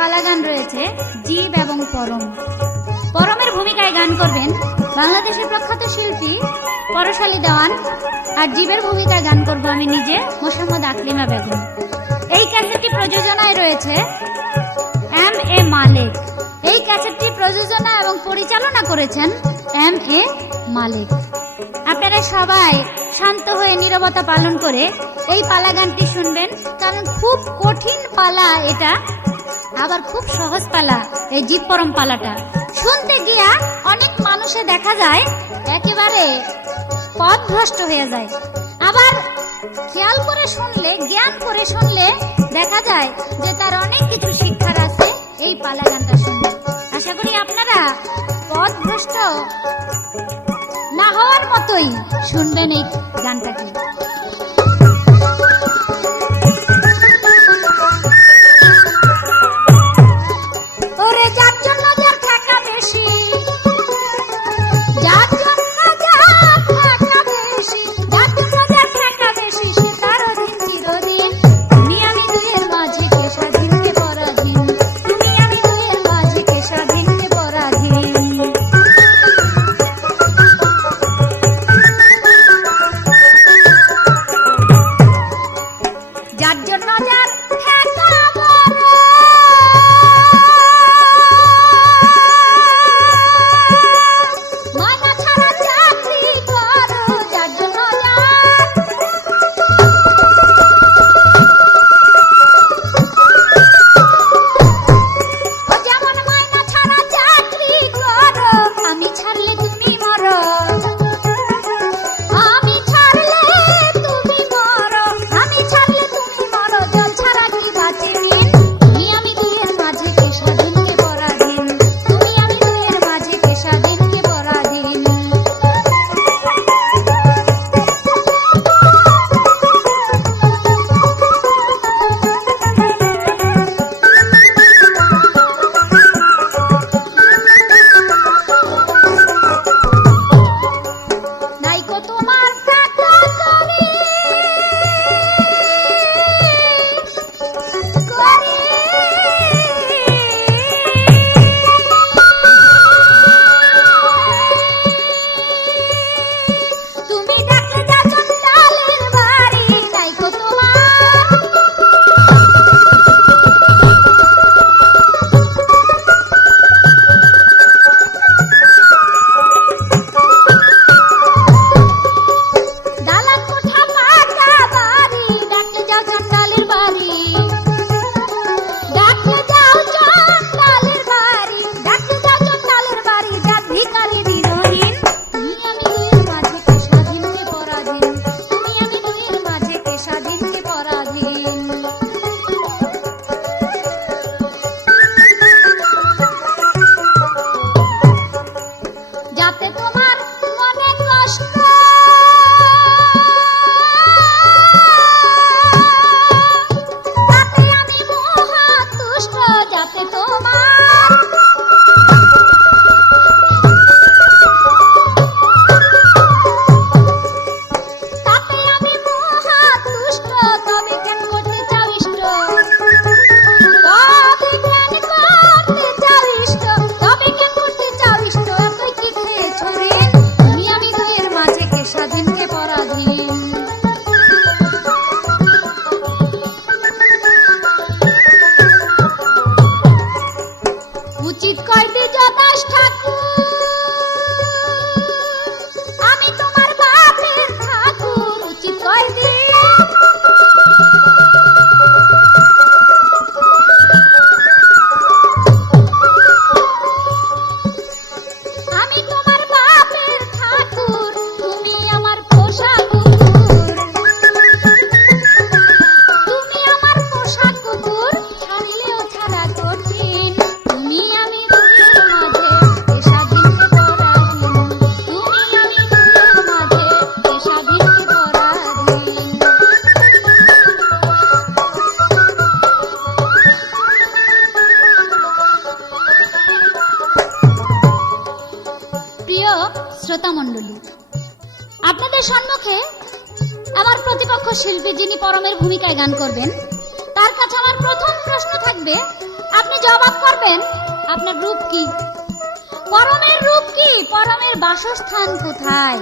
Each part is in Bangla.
পালা গান রয়েছে জীব এবং পরম। পরমের ভূমিকায় গান করবেন বাংলাদেশের প্রখ্যাত শিল্পী পরশালী দেওয়ান, আর জীবের ভূমিকায় গান করব আমি নিজে, মোসাম্মদ আকলিমা বেগম। এই ক্যাসেটটি প্রযোজনায় রয়েছে এম.এ. মালেক। এই ক্যাসেটটি প্রযোজনা এবং পরিচালনা করেছেন এম.এ. মালেক। আপনারা সবাই শান্ত হয়ে নীরবতা পালন করে এই পালা গানটি শুনবেন, কারণ খুব কঠিন পালা এটা, আবার খুব সহজ পালা এই জীব পরম পালাটা। শুনতে গিয়া অনেক মানুষে দেখা যায় একেবারে পথভ্রষ্ট হয়ে যায়, আবার খেয়াল করে শুনলে, জ্ঞান করে শুনলে দেখা যায় যে তার অনেক কিছু শিক্ষার আছে এই পালা গানটা শুনলে। আশা করি আপনারা পথভ্রষ্ট না হওয়ার মতোই শুনবেন এই গানটাকে। ওরে যার জন্য যার টাকা বেশি, যার জন্য যার টাকা বেশি, যার জন্য যার টাকা বেশি, সে তার অধীন চিরদিন। তুমি আমি দুয়ের মাঝে কে স্বাধীন কে পরাধীন, তুমি আমি দুয়ের মাঝে কে স্বাধীন কে পরাধীন। যার জন্য যার টাকা বড়, মাইনা ছাড়া চাকরি করো, যার জন্য যার, ও যেমন মাইনা ছাড়া চাকরি করো, আমি ছাড়লে তুমি মরো, আমি ছাড়লে তুমি মরো, আমি ছাড়লে তুমি মরো, জল ছাড়া কি বাঁচে দিন। তুমি আমি দুয়ের মাঝে কে স্বাধীন কে পরাধীন, তুমি আমি দুয়ের মাঝে কে স্বাধীন কে পরাধীন। নাইকো তোমার টাকা করি, করি তুমি ডাকলে যা চন্ডালের বাড়ি, নাইকো তোমার, দালান কোঠা পাকা বাড়ি, ডাকলে যাও চন্ডালের বাড়ি, ডাকলে যাও চন্ডালের বাড়ি, ডাকলে যাও চন্ডালের বাড়ি, যাক ভিখারি বিরোহীন। তুমি আমি দুয়ের মাঝে কে স্বাধীন কে পরাধীন, তুমি আমি দুয়ের মাঝে কে স্বাধীন কে পরাধীন। যাতে তোমার মনে কষ্ট, তাতে আমি মহা তুষ্ট, যাতে তোমার, তাতে আমি মহা তুষ্ট, তবে কেন করতে চাও ইষ্ট, তবে কেন করতে চাও ইষ্ট, তবে কেন করতে চাও ইষ্ট, এতই কি খেয়েছো ঋণ। তুমি আমি দুয়ের মাঝে কে স্বাধীন কে পরাধীন। উচিত কয়দি যদাস ঠাকুর, আমি তোমার বাপের ঠাকুর, উচিত কয়দি, আমি তোমার বাপের ঠাকুর, তুমি আমার পোষা কুকুর, তুমি আমার পোষা কুকুর, ছাড়লেও ছাড়া কঠিন। তুমি আমি দুয়ের মাঝে কে স্বাধীন কে পরাধীন, তুমি আমি দুয়ের মাঝে কে স্বাধীন কে পরাধীন। প্রিয় শ্রোতা মণ্ডলী, আপনাদের সম্মুখে আমার প্রতিপক্ষ শিল্পী যিনি পরমের ভূমিকায় গান করবেন তার কাছে আমার প্রথম প্রশ্ন থাকবে, আপনি জবাব করবেন আপনার রূপ কি, পরমের রূপ কি, পরমের বাসস্থান কোথায়,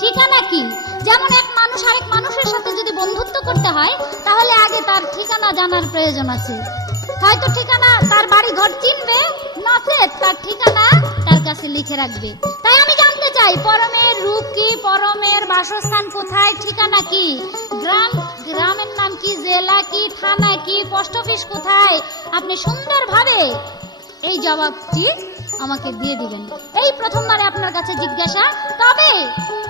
ঠিকানা কি। যেমন এক মানুষ আরেক মানুষের সাথে যদি বন্ধুত্ব করতে হয় তাহলে আগে তার ঠিকানা জানার প্রয়োজন আছে। হয়তো ঠিকানা তার বাড়ি ঘর চিনবে, নচেত তার ঠিকানা তার কাছে লিখে রাখবে। তাই আমি জানতে চাই পরমের রূপ কি, পরমের বাসস্থান কোথায়, ঠিকানা কি, গ্রামের নাম কি, জেলা কি, থানা কি, পোস্ট অফিস কোথায়, আপনি সুন্দরভাবে এই জবাবটি আমাকে দিয়ে দিবেন। এই প্রথমবারে আপনার কাছে জিজ্ঞাসা। তবে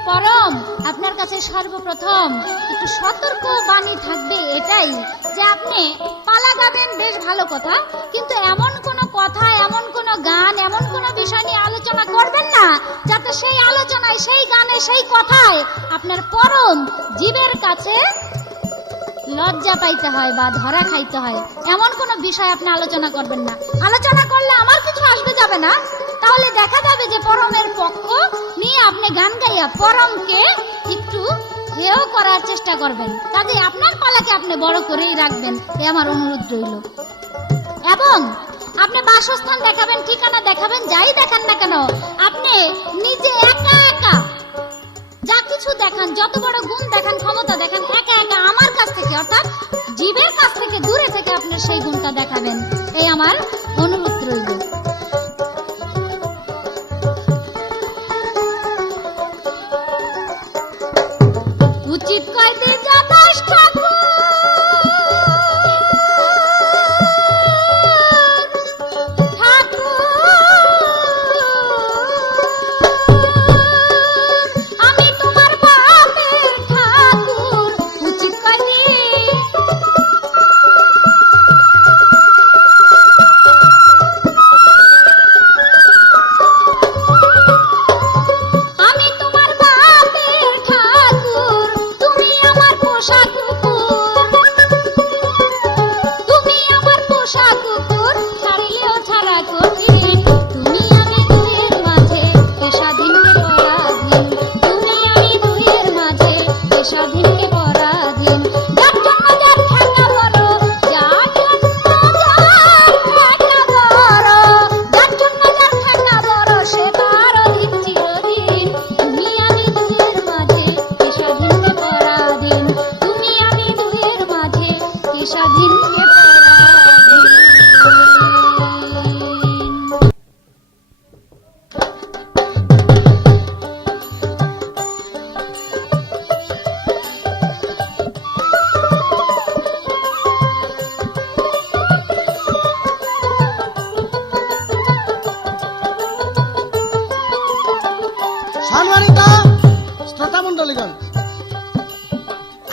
পরম আপনার কাছে সর্বপ্রথম একটু সতর্ক বাণী থাকবে এটাই, যে আপনি পালা গাবেন বেশ ভালো কথা, কিন্তু এমন কোন কথা, এমন কোন গান, এমন কোন বিষয় নিয়ে আলোচনা করবেন না যাতে সেই আলোচনায়, সেই গানে, সেই কথায় আপনার পরম জীবের কাছে লজ্জা পাইতে হয় বা ধরা খাইতে হয়, এমন কোন বিষয় আপনি আলোচনা করবেন না। আলোচনা করলে আমার কিছু আসবে যাবে না, তাহলে দেখা যাবে যে পরমের পক্ষ নিয়ে আপনি গান গাইয়া পরমকে একটু হেয় করার চেষ্টা করবেন। কাজে আপনার পালাকে আপনি বড় করেই রাখবেন, এ আমার অনুরোধ রইল। এবং আপনি বাসস্থান দেখাবেন, ঠিকানা দেখাবেন, যাই দেখান না কেন, আপনি নিজে একা একা যা কিছু দেখান, যত বড় গুণ দেখান, ক্ষমতা দেখান, একা একা আমার কাছ থেকে, অর্থাৎ জীবের কাছ থেকে দূরে থেকে আপনি সেই গুণটা দেখাবেন, এই আমার অনুরোধ রইল। উচিত কইতে যদাস ঠাকুর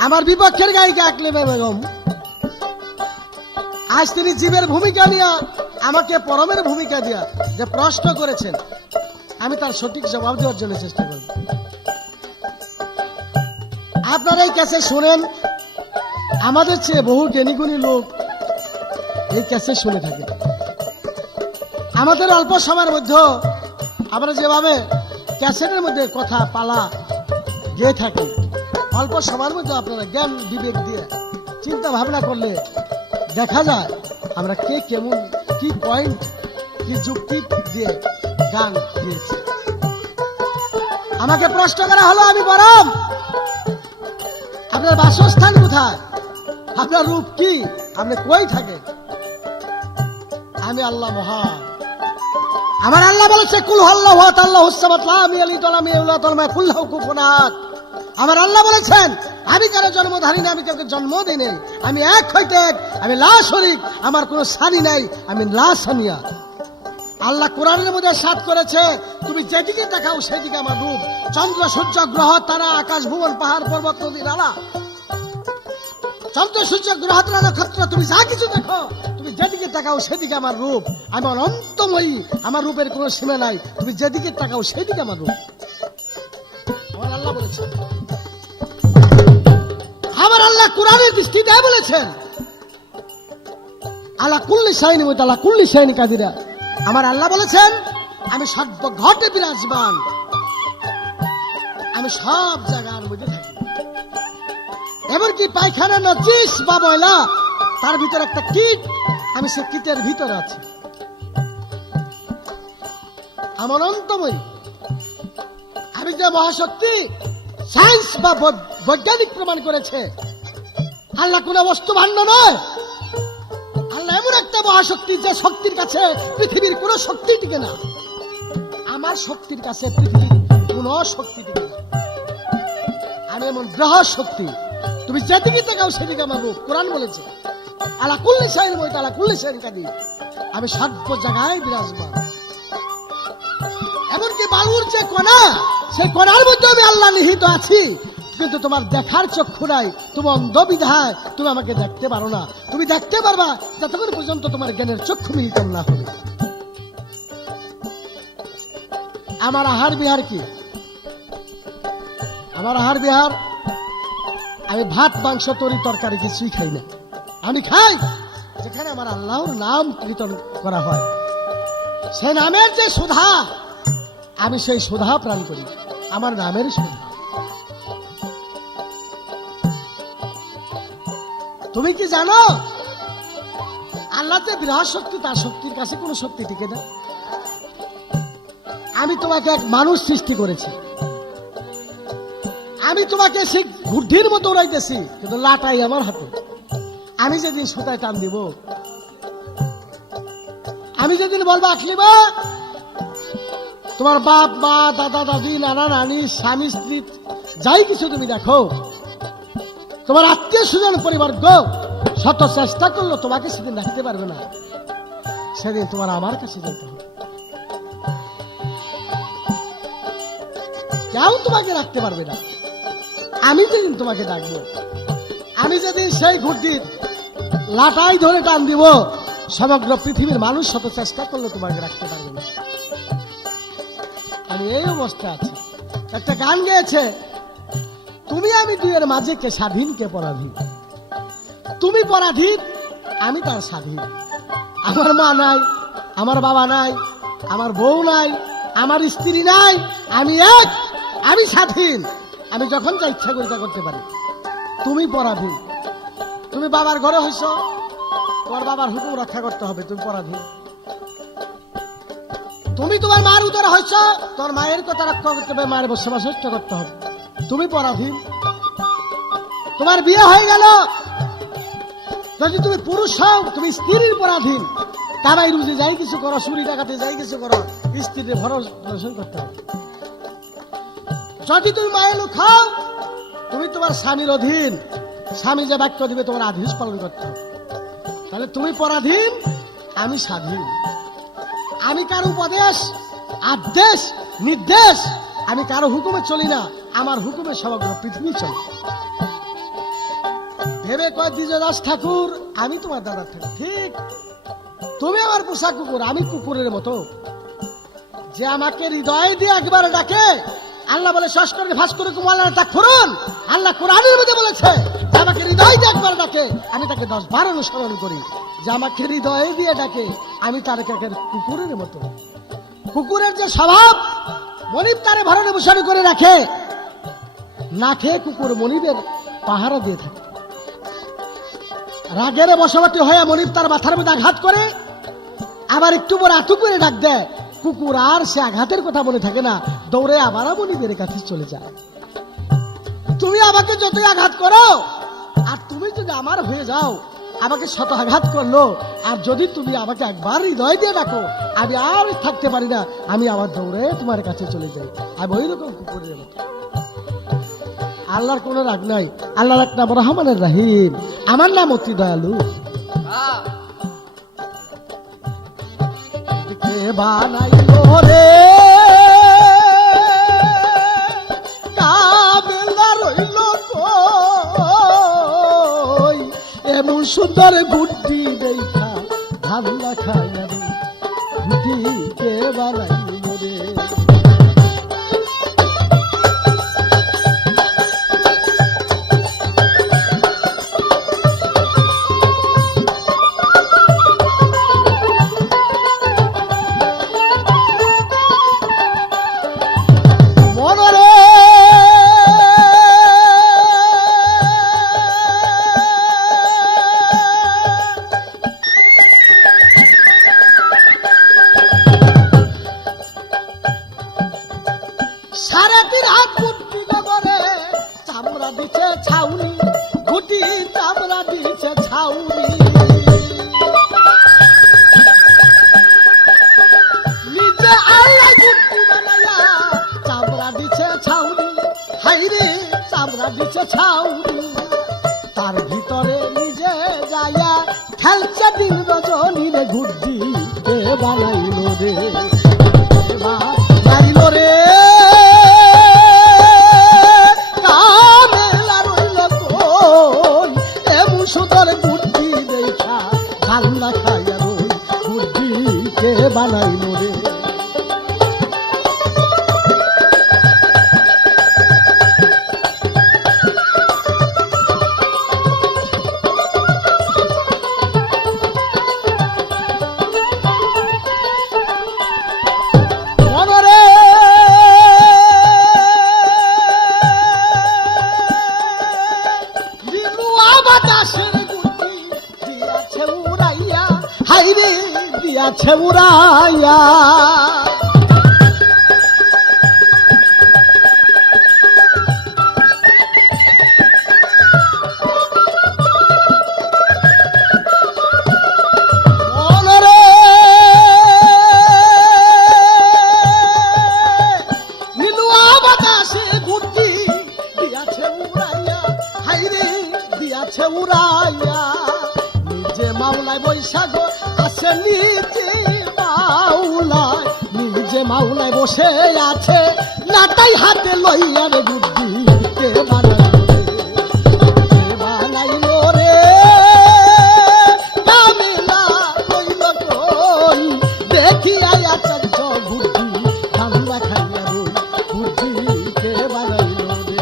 আমার বিপক্ষের গায়িকা আকলিমা বেগম আজ তিনি জীবের ভূমিকা নিয়ে আমাকে পরমের ভূমিকা দিয়া যে প্রশ্ন করেছেন, আমি তার সঠিক জবাব দেওয়ার জন্য চেষ্টা করব। আপনারা এই ক্যাসেট শুনেন, আমাদের চেয়ে বহু জ্ঞানীগুণী লোক এই ক্যাসেট শুনে থাকে। আমাদের অল্প সময়ের মধ্যে আমরা যেভাবে ক্যাসেটের মধ্যে কথা পালা গেয়ে থাকি, অল্প সময়ের মধ্যে আপনারা জ্ঞান বিবেক দিয়ে চিন্তা ভাবনা করলে দেখা যায় আমরা কে কেমন, কি পয়েন্ট, কি যুক্তি দিয়ে গান গিয়েছি। আমাকে প্রশ্ন করা হলো, আমি বরং আপনার বাসস্থান কোথায়, আপনার রূপ কি, আপনি কই থাকেন। আমি আল্লাহ মহান, আমার আল্লাহ বলেছে কুল আল্লাহ আল্লাহ হুসামাত লা ইয়ালিদ ওয়া লা ইউলাদ ওয়া লা ইয়াকুল লাহু কুফুওয়ান আহাদ। আমার আল্লাহ বলেছেন আমি কারো জন্মধারী না, আমি কাউকে জন্ম দিই নাই, আমি এক হইতে এক, আমি লা শরীক, আমার কোনো সানি নাই, আমি লা সানিয়া। আল্লাহ কোরআনের মধ্যে সাত করেছে, তুমি যেদিকে দেখাও সেদিকে আমার রূপ। চন্দ্র সূর্য গ্রহ তারা আকাশ ভুবন পাহাড় পর্বত নদী নালা, চন্দ্র সূর্য গ্রহ তারা নক্ষত্র, তুমি যা কিছু দেখো, তুমি যেদিকে তাকাও সেদিকে আমার রূপ। আমি অনন্তময়ী, আমার রূপের কোনো সীমা নাই, তুমি যেদিকে তাকাও সেদিকে আমার রূপ। আমার আল্লাহ বলেছেন, আমার আল্লাহ কোরআনের দৃষ্টিতে বলেছেন আলা কুল্লি শাইনি ওয়া তাআলা কুল্লি শাইনি কাদিরা। আমার আল্লাহ বলেছেন আমি সর্বঘটে বিরাজমান, আমি সব জায়গার মধ্যে থাকি। এমনকি পায়খানা নচিস বা ময়লা তার ভিতরে একটা কীট, আমি সে কীটের ভিতরে আছি। আমার অনন্তময় আমি যে মহাশক্তি, সায়েন্স বা বৈজ্ঞানিক প্রমাণ করেছে আল্লাহ কোন বস্তু ভাণ্ড নয়। আল্লাহ এমন একটা মহাশক্তি যে শক্তির কাছে পৃথিবীর কোন শক্তি টিকে না। আমার শক্তির কাছে পৃথিবীর কোন শক্তি টিকে না। আমি এমন গ্রহ শক্তি, তুমি যেদিকে তাকাও সেদিকে আমার রূপ। কোরআন বলেছে আলা কুল্লি শাইইন ওয়া আলা কুল্লি শাইইন কাদির, আমি সর্ব জায়গায় বিরাজমান। এমনকি বালুর যে কণা, সেই কণার মধ্যে আমি আল্লাহ নিহিত আছি, কিন্তু তোমার দেখার চক্ষু নাই, তুমি অন্ধ বিধায় তুমি আমাকে দেখতে পারো না। তুমি দেখতে পারবা যতক্ষণ পর্যন্ত তোমার জ্ঞানের চক্ষু মিলিত না হবে। আমার আহার বিহার কি? আমার আহার বিহার, আমি ভাত মাংস তরি তরকারি কিছুই খাই না। আমি খাই যেখানে আমার আল্লাহর নাম কীর্তন করা হয়, সেই নামের যে সুধা, আমি সেই সুধা প্রাণ করি, আমার নামের সুধা। তুমি কি জানো আল্লাহ যে বিরাট শক্তি, তার শক্তির কাছে কোনো শক্তি টিকে না। আমি তোমাকে এক মানুষ সৃষ্টি করেছি, আমি তোমাকে সেই বুদ্ধির মতো উড়াইতেছি, কিন্তু লাটাই আমার হাতে। আমি যেদিন সুতায় টান দিব, আমি যেদিন বলবো আখলিবা, তোমার বাপ মা দাদা দাদি নানা নানি স্বামী স্ত্রী যাই কিছু তুমি দেখো, তোমার আত্মীয় স্বজন পরিবর্গ শত চেষ্টা করলো তোমাকে সেদিন রাখতে পারবে না। সেদিন তোমার আমার কাছে যেতে হবে। কেউ তোমাকে রাখতে পারবে না। আমি যেদিন তোমাকে ডাকবো, আমি যেদিন সেই ঘুরটির লাটাই ধরে টান দিব, সমগ্র পৃথিবীর মানুষ শত চেষ্টা করলো তোমাকে রাখতে পারবে না। আমি এই অবস্থা আছি। একটা গান গেয়েছে, তুমি আমি দুইয়ের মাঝে কে স্বাধীন কে পরাধীন। তুমি পরাধীন, আমি তার স্বাধীন। আমার মা নাই, আমার বাবা নাই, আমার বউ নাই, আমার স্ত্রী নাই, আমি এক, আমি স্বাধীন। আমি যখন যা ইচ্ছা করি তা করতে পারি। তুমি পরাধীন। তুমি বাবার ঘরে হইছ, তোমার বাবার হুকুম রক্ষা করতে হবে, তুমি পরাধীন। তুমি তোমার মার উদরে হইছ, তোমার মায়ের কথা রক্ষা করতে হবে, মায়ের সেবা শ্রেষ্ঠ করতে হবে, তুমি পরাধীন। তোমার বিয়ে হয়ে গেল, যদি তুমি পুরুষ হও, তুমি স্ত্রীর পরাধীন। কামাই রুজি যাই কিছু করো, চুরি ডাকাতে যাই কিছু করো, স্ত্রীর ভরণ করতে হবে। যদি তুমি মায়ের লোক হও, তুমি তোমার স্বামীর অধীন। স্বামী যে বাক্য দিবে তোমার আদেশ পালন করতে হবে। তাহলে তুমি পরাধীন, আমি স্বাধীন। আমি কারো উপদেশ আদেশ নির্দেশ, আমি কারো হুকুমে চলি না, আমার হুকুমে সমগ্র পৃথিবী চলে। ভেবে কয় দ্বিজদাস ঠাকুর আমি তোমার দাদা ঠাকুর। ঠিক, তুমি আমার পোষা কুকুর, আমি কুকুরের মতো। যে আমাকে হৃদয় দিয়ে একবার ডাকে, আল্লাহ বলে শ্বাস করে ফাঁস করে কুমাল্লা তা করুন। আল্লাহ কোরআনের মধ্যে বলেছে যে আমাকে হৃদয় দিয়ে একবার ডাকে, আমি তাকে 10 বার অনুসরণ করি। যে আমাকে হৃদয় দিয়ে ডাকে, আমি তার কুকুরের মতো। কুকুরের যে স্বভাব, মনিব তারে ভরণ পোষণ করে রাখে, না খেয়ে কুকুর মনিবের পাহারা দিয়ে থাকে। রাগের বশবর্তী হয়ে মনিব তার মাথার মধ্যে আঘাত করে, আবার একটু পরে আতু করে ডাক দেয়। কুকুর আর সে আঘাতের কথা মনে থাকে না, দৌড়ে আবার মনিবের কাছে চলে যায়। তুমি আমাকে যতই আঘাত করো, আর তুমি যদি আমার হয়ে যাও, আমাকে শত আঘাত করলো, আর যদি তুমি আমাকে একবার হৃদয় দিয়ে ডাকো, আমি আর থাকতে পারি না, আমি আবার দৌড়ে তোমার কাছে চলে যাই। আমি ওই রকম কুকুরের মতো। আল্লাহর কোনো রাগ নাই। আল্লাহর এক নাম রহমানের রহিম, আমার নাম অতি দয়ালু। কে বানাইলো রে কাবেলা রইল কই, এমন সুন্দর গুড্ডি দেখা ধান্দা খাইয়া গুড্ডি কে বানাইলো রে। ওরা দিচ্ছে ছাউনি, তার ভিতরে নিজে যাইয়া খেলছে দিন রজনী রে, গুড্ডি কে বানাইল রে, কে বানাইল রে, কামেলা রইল কই, এমন সুন্দর গুড্ডি দেখা ঠান্ডা খাইয়া রই, গুড্ডি কে বানাইল রে। দিয়াছে উড়াইয়া, নীলুয়া বাতাসে গুটি দিয়াছে উড়াইয়া, হাইরে দিয়াছে উড়াইয়া, নিজে মাওলায় বৈশাখ আছে, নিজে মাওলায়, নিজে মাওলায় বসে আছে, লাটাই হাতে লইয়া রে, বুদ্ধি কে বানাইল রে, কামেলা রইল কই, দেখি আয়া চাচ্ছ বুদ্ধি ঠান্ডা খাইয়া রই, বুদ্ধি কে বানাইল রে।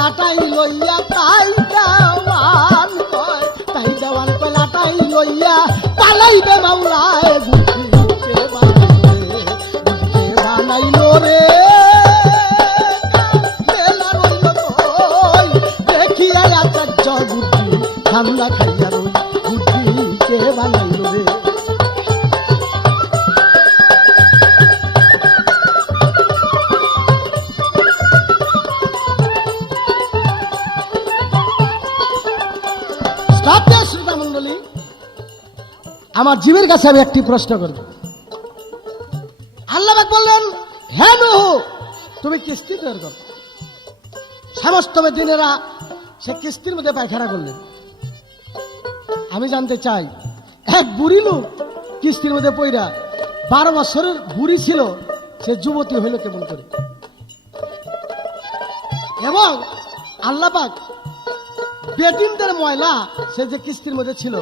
লাটাই লইয়া তাই দেওয়ান কয়, তাই দেওয়ান কয় লাটাই লইয়া পালাইবে মাওলায়, বুদ্ধি কে বানাইল রে, মেলা রইল কই, দেখি আয়া চাচ্ছ বুদ্ধি ঠান্ডা খাইয়া রই, বুদ্ধি কে বানাইল রে। শ্রোতামণ্ডলী, আমার জীবের কাছে আমি একটি প্রশ্ন করব। আল্লাহ পাক বললেন, হে নূহ তুমি কিস্তি তৈরি করো। সমস্ত বেদিনেরা সে কিস্তির মধ্যে পায়খানা করলেন। আমি জানতে চাই, এক বুড়ি লোক কিস্তির মধ্যে পইরা 12 বছরের বুড়ি ছিল, সে যুবতী হইল কেমন করে? এবং আল্লাহ পাক বেদিনদের ময়লা সে যে কিস্তির মধ্যে ছিল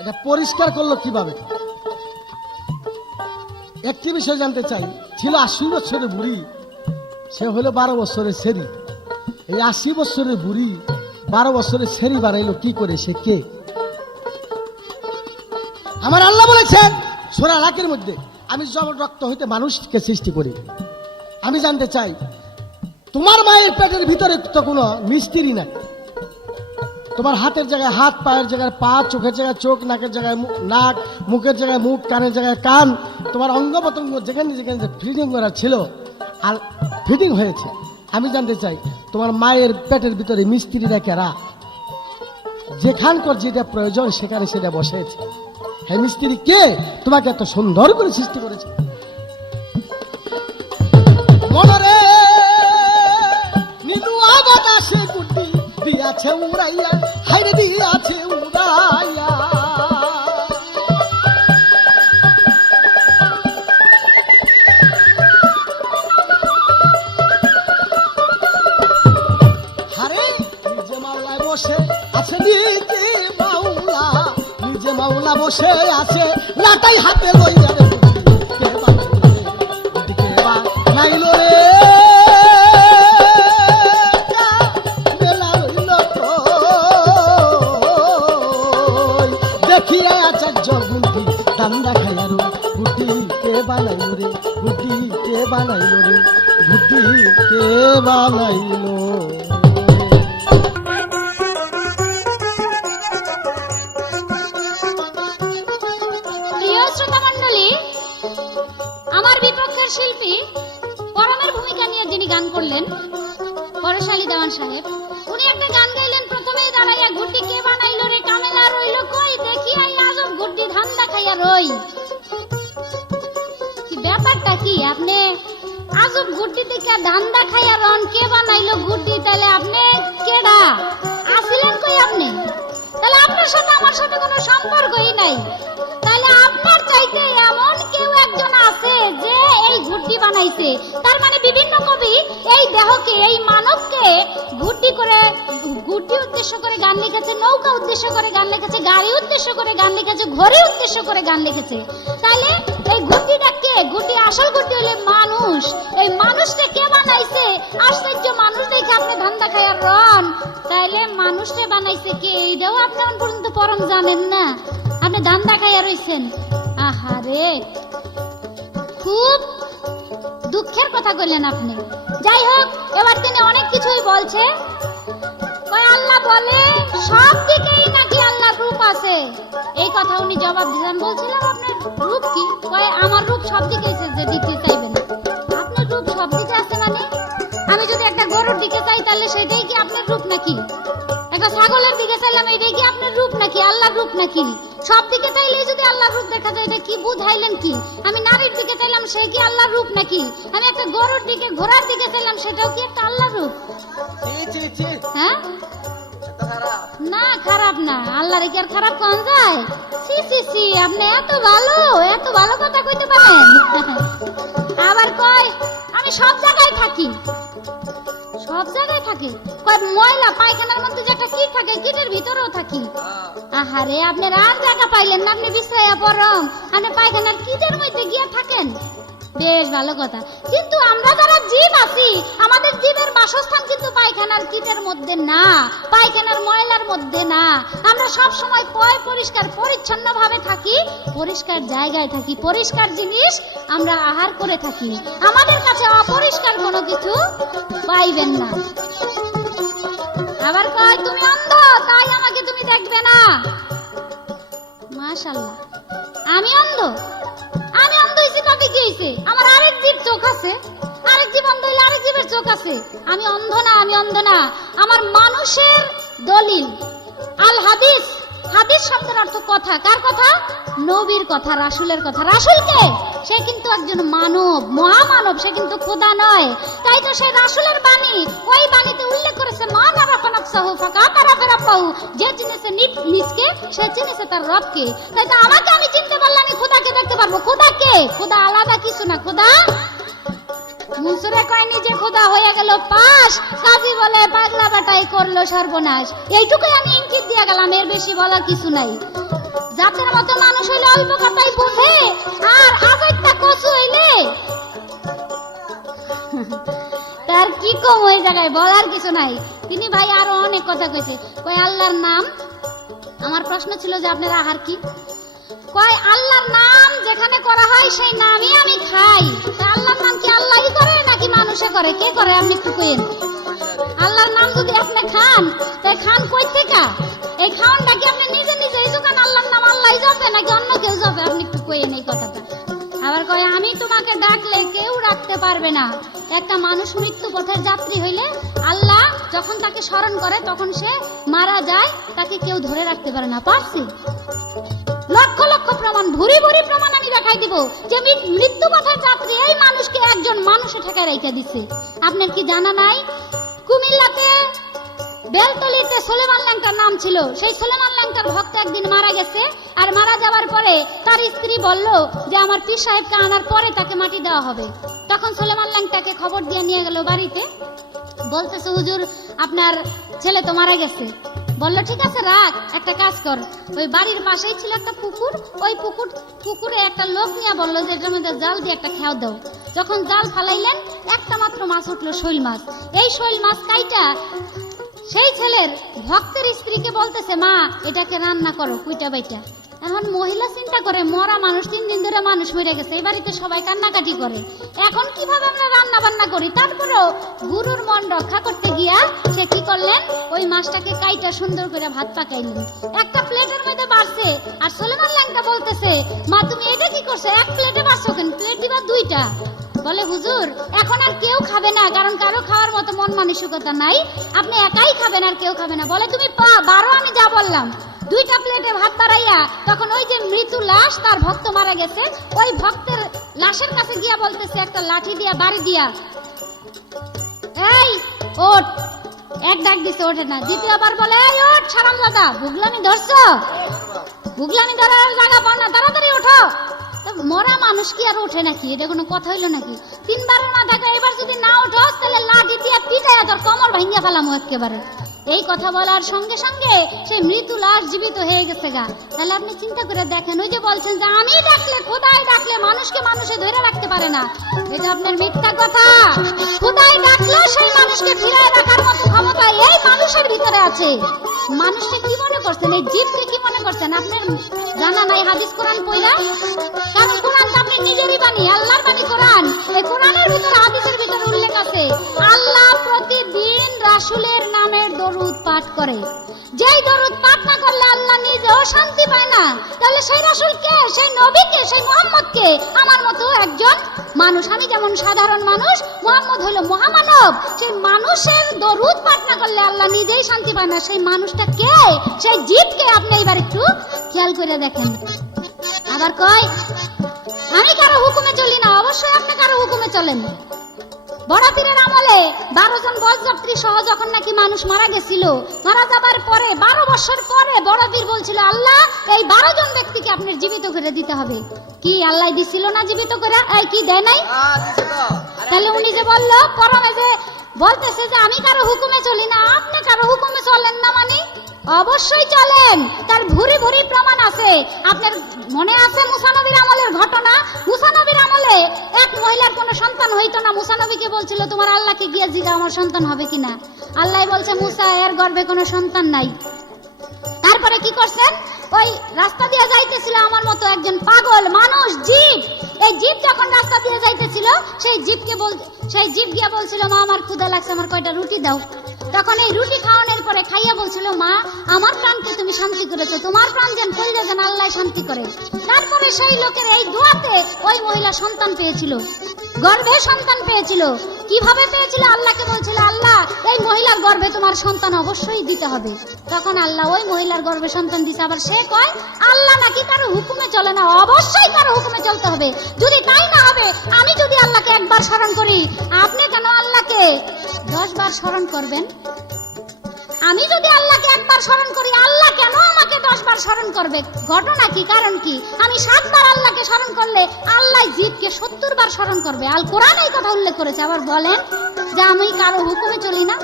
এটা পরিষ্কার করলো কিভাবে? একটি বিষয় জানতে চাই। ছিল 80 বছরের বুড়ি, সে হলো 12 বছরের সেরি। এই 80 বছরের বুড়ি 12 বছরের সেরি বানাইলো কি করে? সে কে? আমার আল্লাহ বলেছেন সূরা আলাকের মধ্যে, আমি জমাট রক্ত হইতে মানুষকে সৃষ্টি করি। আমি জানতে চাই, তোমার মায়ের পেটের ভিতরে তো কোনো মিস্ত্রি নাই। তোমার হাতের জায়গায় হাত, পায়ের জায়গায় পা, চোখের জায়গায় চোখ, নাকের জায়গায় নাক, মুখের জায়গায় মুখ, কানের জায়গায় কান, তোমার অঙ্গ প্রত্যঙ্গ যেখানে যেখানে ফিটিং করা ছিল আর ফিটিং হয়েছে। আমি জানতে চাই, তোমার মায়ের পেটের ভিতরে মিস্ত্রিরা কারা? যেখানকার যেটা প্রয়োজন সেখানে সেটা বসেছে। হ্যাঁ, মিস্ত্রি কে? তোমাকে এত সুন্দর করে সৃষ্টি করেছে। মনরে নীলুয়া বাতাসে গুটি দিয়াছে উড়াইয়া, হাইরে দিয়াছে উড়াইয়া। হারে নিজে মাওলায় বসে আছে, নিজে মাওলা বসে আছে লাটাই হাতে লইয়া রে কে বানাইলো রে মেলা হইল দেখিয়া আচার্য গুটি দান্দা খাইয়া রে গুটি কে বানাইলো রে গুটি কে বানাইলো রে গুটি কে বানাইলো। প্রিয় শ্রোতা মণ্ডলী, আমার বিপক্ষের শিল্পী পরমের ভূমিকা নিয়ে যিনি গান করলেন পরশালী দেওয়ান সাহেব, উনি একটা গান গাইলেন। প্রথমেই দাঁড়াইয়া ঘুটি কে বানাইলো রে কামেলা রইল কই দেখি আই আজব ঘুটি ধান্দা খাইয়া রই। কি ব্যাপারটা কি? আপনি আজব ঘুটি থেকে ধান্দা খাইয়া রন, কে বানাইলো ঘুটি? তাহলে আপনি কেডা আসিলেন কই আপনি? তাহলে আপনার সাথে আমার সাথে কোনো সম্পর্কই নাই। তাহলে আপনার চাইতে এমন কেউ একজন আছে যে এই ঘুটি বানাইছে। তার মানে বিভিন্ন কবি এই দেহকে, এই মানবকে ঘুটি করে, ঘুটি উদ্দেশ্য করে গান লিখেছে, নৌকা উদ্দেশ্য করে গান লিখেছে, গাড়ি উদ্দেশ্য করে গান লিখেছে, ঘড়ি উদ্দেশ্য করে গান লিখেছে। তাহলে এই ঘুটিটা কে? ঘুটি, আসল ঘুটি হলে মানুষ। এই মানুষটা কে বানাইছে? আশ্চর্য, মানুষ দেখে আপনি ধান্দা খাইয়া রন। তাইলে মানুষটা বানাইছে কে? এইটাও আপনি এখন পর্যন্ত পরম জানেন না, আপনি ধান্দা খাইয়া রইছেন। আহারে, খুব দুঃখের কথা কইলেন আপনি। যাই হোক, এবার তিনি অনেক কিছুই বলছে। কয় আল্লাহ বলে সব দিকেই নাকি আল্লাহর রূপ আছে। এই কথা উনি জবাব দিলেন। বলছিলাম আপনার রূপ কি? কয় আমার রূপ সব দিকে আছে, যে দিতে চাইবেন। আপনার রূপ সব দিকে আছে মানে? আমি যদি একটা গরুর দিকে চাই তাহলে সেটাই কি আপনার রূপ নাকি? একটা ছাগলের দিকে চাইলাম, এটাই কি আপনার রূপ নাকি? আল্লাহর রূপ নাকি? সব দিকে চাইলে যদি আল্লাহর রূপ দেখা যায়, এটা কি বুঝাইলেন কি? আমি নারীর দিকে চাইলাম, সে কি আল্লাহর রূপ নাকি? আমি একটা গরুর দিকে, ঘোড়ার দিকে চাইলাম, সেটাও কি একটা আল্লাহর রূপ? হ্যাঁ, না খারাপ না, আল্লাহর কি আর খারাপ কোন যায়? সি সি সি, আপনি এত ভালো কথা কইতে পারেন। আবার কয় আমি সব জায়গায় থাকি। সব জায়গায় থাকি? কয় ময়লা পায়খানার মধ্যে যে একটা কীট থাকে, কীটের ভিতরেও থাকি। আহারে, আপনার আর জায়গা পাইলেন না, আপনি বিশ্রাইয়া পড়ম, আপনি পায়খানার কীটের মধ্যে গিয়ে থাকেন। বেশ ভালো কথা। কিন্তু আমরা যারা জীব আছি, আমাদের জীবের বাসস্থান কিন্তু পায়খানার কীটের মধ্যে না, পায়খানার ময়লার মধ্যে না। আমরা সব সময় পরিষ্কার পরিচ্ছন্ন ভাবে থাকি, পরিষ্কার জায়গায় থাকি, পরিষ্কার জিনিস আমরা আহার করে থাকি। আমাদের কাছে অপরিষ্কার কোনো কিছু পাইবেন না। আবার কয় তুমি অন্ধ, তাই আমাকে তুমি দেখবে না। মাশাআল্লাহ, আমি অন্ধ? আমি অন্ধ হইছি তাতে কি হইছে? আমার আরেক জীব চোখ আছে, আরেক জীব অন্ধ হইলে আরেক জীবের চোখ আছে। আমি অন্ধ না, আমি অন্ধ না। আমার মানুষের দলিল আল হাদিস। হাদিস শব্দের অর্থ কথা। কার কথা? নবীর কথা, রাসূলের কথা। রাসূলকে? সে কিন্তু একজন মানব, মহামানব, সে কিন্তু খোদা নয়। তাই তো সেই রাসূলের বাণী, ওই বাণীতে উল্লেখ করেছে মান আরাফা নাফসাহু ফাকাত আরাফা রাব্বাহু, যে চিনেছে নিজকে সে চিনেছে তার রবকে। তাই তো আমাকে আমি চিনতে পারলে আমি খোদাকে দেখতে পারবো। খোদাকে? খোদা আলাদা কিছু না। খোদা মুসুরে কয় নিজে খোদা হয়ে গেল পাশ, কাজী বলে পাগলা বেটাই করলো সর্বনাশ। এইটুকুই আমি ইঙ্গিত দিয়ে গেলাম, এর বেশি বলার কিছু নাই। জাতের মতো মানুষ হইলে অল্প কথাই বোঝে, আর আজেরটা কচু হইলে তার কি কম ওই জায়গায় বলার কিছু নাই। তিনি ভাই আরো অনেক কথা কইছে। কয় আল্লাহর নাম, আমার প্রশ্ন ছিল যে আপনার আহার কি? কয় আল্লাহর নাম যেখানে করা হয় সেই নামই আমি খাই। তা আল্লাহর নাম কি আল্লাহই করে নাকি মানুষে করে? কে করে আপনি একটু কইেন। আল্লাহর নাম যদি আপনি খান, তাই খান কই থেকে? এই খাওয়ানটা কি আপনি নিজে নিজে এই দোকান আল্লাহর নাম আল্লাহই জপে নাকি অন্য কেউ জপে? আপনি একটু কইেন এই কথাটা। আবার কয় আমি তোমাকে ডাকলে কেউ রাখতে পারবে না। একটা মানুষ মৃত্যু পথের যাত্রী হইলে আল্লাহ যখন তাকে স্মরণ করে তখন সে মারা যায়, তাকে কেউ ধরে রাখতে পারে না। পারছি লক্ষ লক্ষ প্রমাণ, ভুরি ভুরি প্রমাণ আমি দেখাই দিব যে মৃত্যু পথের যাত্রী এই মানুষকে একজন মানুষে ঠেকায় রেখে দিছে। আপনার কি জানা নাই? কুমিল্লাতে বেলতলিতে সুলেমান ল্যাংটার নাম ছিল। সেই সুলেমান ল্যাংটার ভক্ত একদিন মারা গেছে, আর মারা যাওয়ার পরে তার স্ত্রী বলল যে আমার পীর সাহেবকে আনার পরে তাকে মাটি দেওয়া হবে। তখন সুলেমান ল্যাংটাকে খবর দিয়ে নিয়ে গেল বাড়িতে। বলতেছে হুজুর আপনার ছেলে তো মারা গেছে। বললো ঠিক আছে রাখ, একটা কাজ কর, ওই বাড়ির পাশেই ছিল একটা পুকুর, ওই পুকুরে একটা লোক নিয়ে বললো যে এটার মধ্যে জাল দিয়ে একটা খেয়াও দাও। যখন জাল ফালাইলেন একটা মাত্র মাছ উঠলো, শৈল মাছ। এই শৈল মাছ কাইটা সেই ছেলের ভক্তের স্ত্রীকে বলতেছে, মা এটাকে রান্না করো কুইটা বাইটা। এখন মহিলা চিন্তা করে, মরা মানুষ, 3 দিন ধরে মানুষ মরে গেছে, এই বাড়িতে সবাই কান্নাকাটি করে, এখন কিভাবে আমরা রান্না বান্না করি। তারপরেও গুরুর মন রক্ষা করতে গিয়া সে কি করলেন, ওই মাছটাকে কাইটা সুন্দর করে ভাত পাকাইলেন, একটা প্লেটের মধ্যে বাড়ছে। আর সুলেমান ল্যাংটা বলতেছে, মা তুমি এটা কি করছো, এক প্লেটে বাড়ছো কেন, প্লেট দিবা 2টা। বলে হুজুর এখন আর কেউ খাবে না, কারণ কারো খাওয়ার মতো মন মানসিকতা নাই, আপনি একাই খাবেন আর কেউ খাবে না। বলে তুমি 12, আমি যা বললাম। 2টা প্লেটে ভাত বাড়াইয়া তখন ওই যে মৃত্যু লাশ, তার ভক্ত মারা গেছে, ওই ভক্তের লাশের কাছে গিয়া বলতেছে একটা লাঠি দিয়া বাড়ি দিয়া, এই ওঠ। এক ডাক দিছে, ওঠে না। দ্বিতীয়বার বলে, এই ওঠ হারামজাদা, বুগলামি ধরছো, বুগলামি ধরার জায়গা পাও না, তাড়াতাড়ি ওঠো। মরা মানুষ কি আর ওঠে নাকি, এটা কোনো কথা হইলো নাকি? 3বারের মাথা কয়, এবার যদি না ওঠোস তাহলে লাঠি দিয়া পিটাইয়া তোর কোমর ভাঙিয়া ফেলামো একেবারে। এই কথা বলার সঙ্গে সঙ্গে সেই মৃত্যু লাশ জীবিত হয়ে গেছে গা। তাহলে আপনি চিন্তা করে দেখেন, ওই যে বলছেন যে আমি ডাকলে, খোদাই ডাকলে মানুষকে মানুষে ধরে রাখতে পারে না, এটা আপনার মিথ্যা কথা। খোদাই ডাকলে সেই মানুষকে ফিরায় রাখার মতো ক্ষমতা এই মানুষের ভিতরে আছে। মানুষকে কি মনে করছেন, এই জীবকে কি মনে করছেন? আপনার জানা নাই হাদিস কোরআন পড়া? কারণ কোরআন তো আপনি নিজেরই বাণী, আল্লাহর বাণী কোরআন। এই কোরআনের ভিতরে, হাদিসের ভিতরে উল্লেখ আছে, আল্লাহ প্রতিদিন রাসূলের নামের দরুদ পাঠ করে। যেই দরুদ পাঠ না করলে আল্লাহ নিজেও শান্তি পায় না, তাহলে সেই রাসূলকে, সেই নবীকে, সেই মুহাম্মদকে, আমার মতো একজন মানুষ, আমি যেমন সাধারণ মানুষ, মুহাম্মদ হলো মহামানব, সেই মানুষের দরুদ পাঠ না করলে আল্লাহ নিজেই শান্তি পায় না। সেই মানুষটা কে, সেই জীবকে আপনি এবার একটু খেয়াল করে দেখেন। আবার কয় আমি কারো হুকুমে চলি না, অবশ্যই আপনি কারো হুকুমে চলেন। বড় পীরের আমলে 12 জন বরযাত্রী সহ যখন নাকি মানুষ মারা গেছিল, মারা যাবার পরে 12 বছর পরে বড় পীর বলছিল, আল্লাহ এই 12 জন ব্যক্তিকে আপনার জীবিত করে দিতে হবে। কি আল্লাহ দিছিল না জীবিত করে? এই কি দেয় নাই? তাহলে উনি যে বললো পরমে, যে বলতেছে যে আমি কারো হুকুমে চলি না, আপনি কারো হুকুমে চলেন না, মানে অবশ্যই চলেন, তার ভুরি ভুরি প্রমাণ আছে। আপনার মনে আছে মুসা নবীর আমলের ঘটনা? মুসা নবীর আমলে এক মহিলার কোনো সন্তান হইতো না, মুসা নবীকে বলছিল তোমার আল্লাহকে গিয়ে জিজ্ঞাসা আমার সন্তান হবে কিনা। আল্লাহ বলছে, মুসা এর গর্ভে কোনো সন্তান নাই। তারপরে কি করছেন, ওই রাস্তা দিয়ে যাইতেছিল আমার মতো একজন পাগল মানুষ, জীব, এই জীব যখন রাস্তা দিয়ে যাইতেছিল, সেই জীব গিয়া বলছিল, মা আমার ক্ষুধা লাগছে, আমার কয়টা রুটি দাও। তখন এই রুটি খাওয়ানোর পরে খাইয়া বলছিল, মা আমার প্রাণকে তুমি শান্তি করেছো, তোমার প্রাণ যেন কইলে যেন আল্লাহ শান্তি করে। তারপরে সেই লোকের এই দোয়াতে ওই মহিলা সন্তান পেয়েছিল, গর্ভে সন্তান পেয়েছিল। কিভাবে পেয়েছিল? আল্লাহকে বলছিল, আল্লাহ এই মহিলার গর্ভে তোমার সন্তান অবশ্যই দিতে হবে। তখন আল্লাহ ওই মহিলার গর্ভে সন্তান দিছে। আবার সে কয় আল্লাহ নাকি কারো হুকুমে চলে না, অবশ্যই কারো হুকুমে চলতে হবে। যদি তাই না হবে, আমি যদি আল্লাহকে একবার স্মরণ করি, আপনি কেন আল্লাহকে 10 বার স্মরণ করবেন? আমি যদি আল্লাহকে একবার স্মরণ করি, আল্লাহ কেন আমাকে 10 বার স্মরণ করবে? ঘটনা কি, কারণ কি? আমি 7 বার আল্লাহকে স্মরণ করলে আল্লাহ জীবকে 70 বার স্মরণ করবে। আল কোরআন এই কথা উল্লেখ করেছে। আবার বলেন যে আমি কারো হুকুমে চলি না।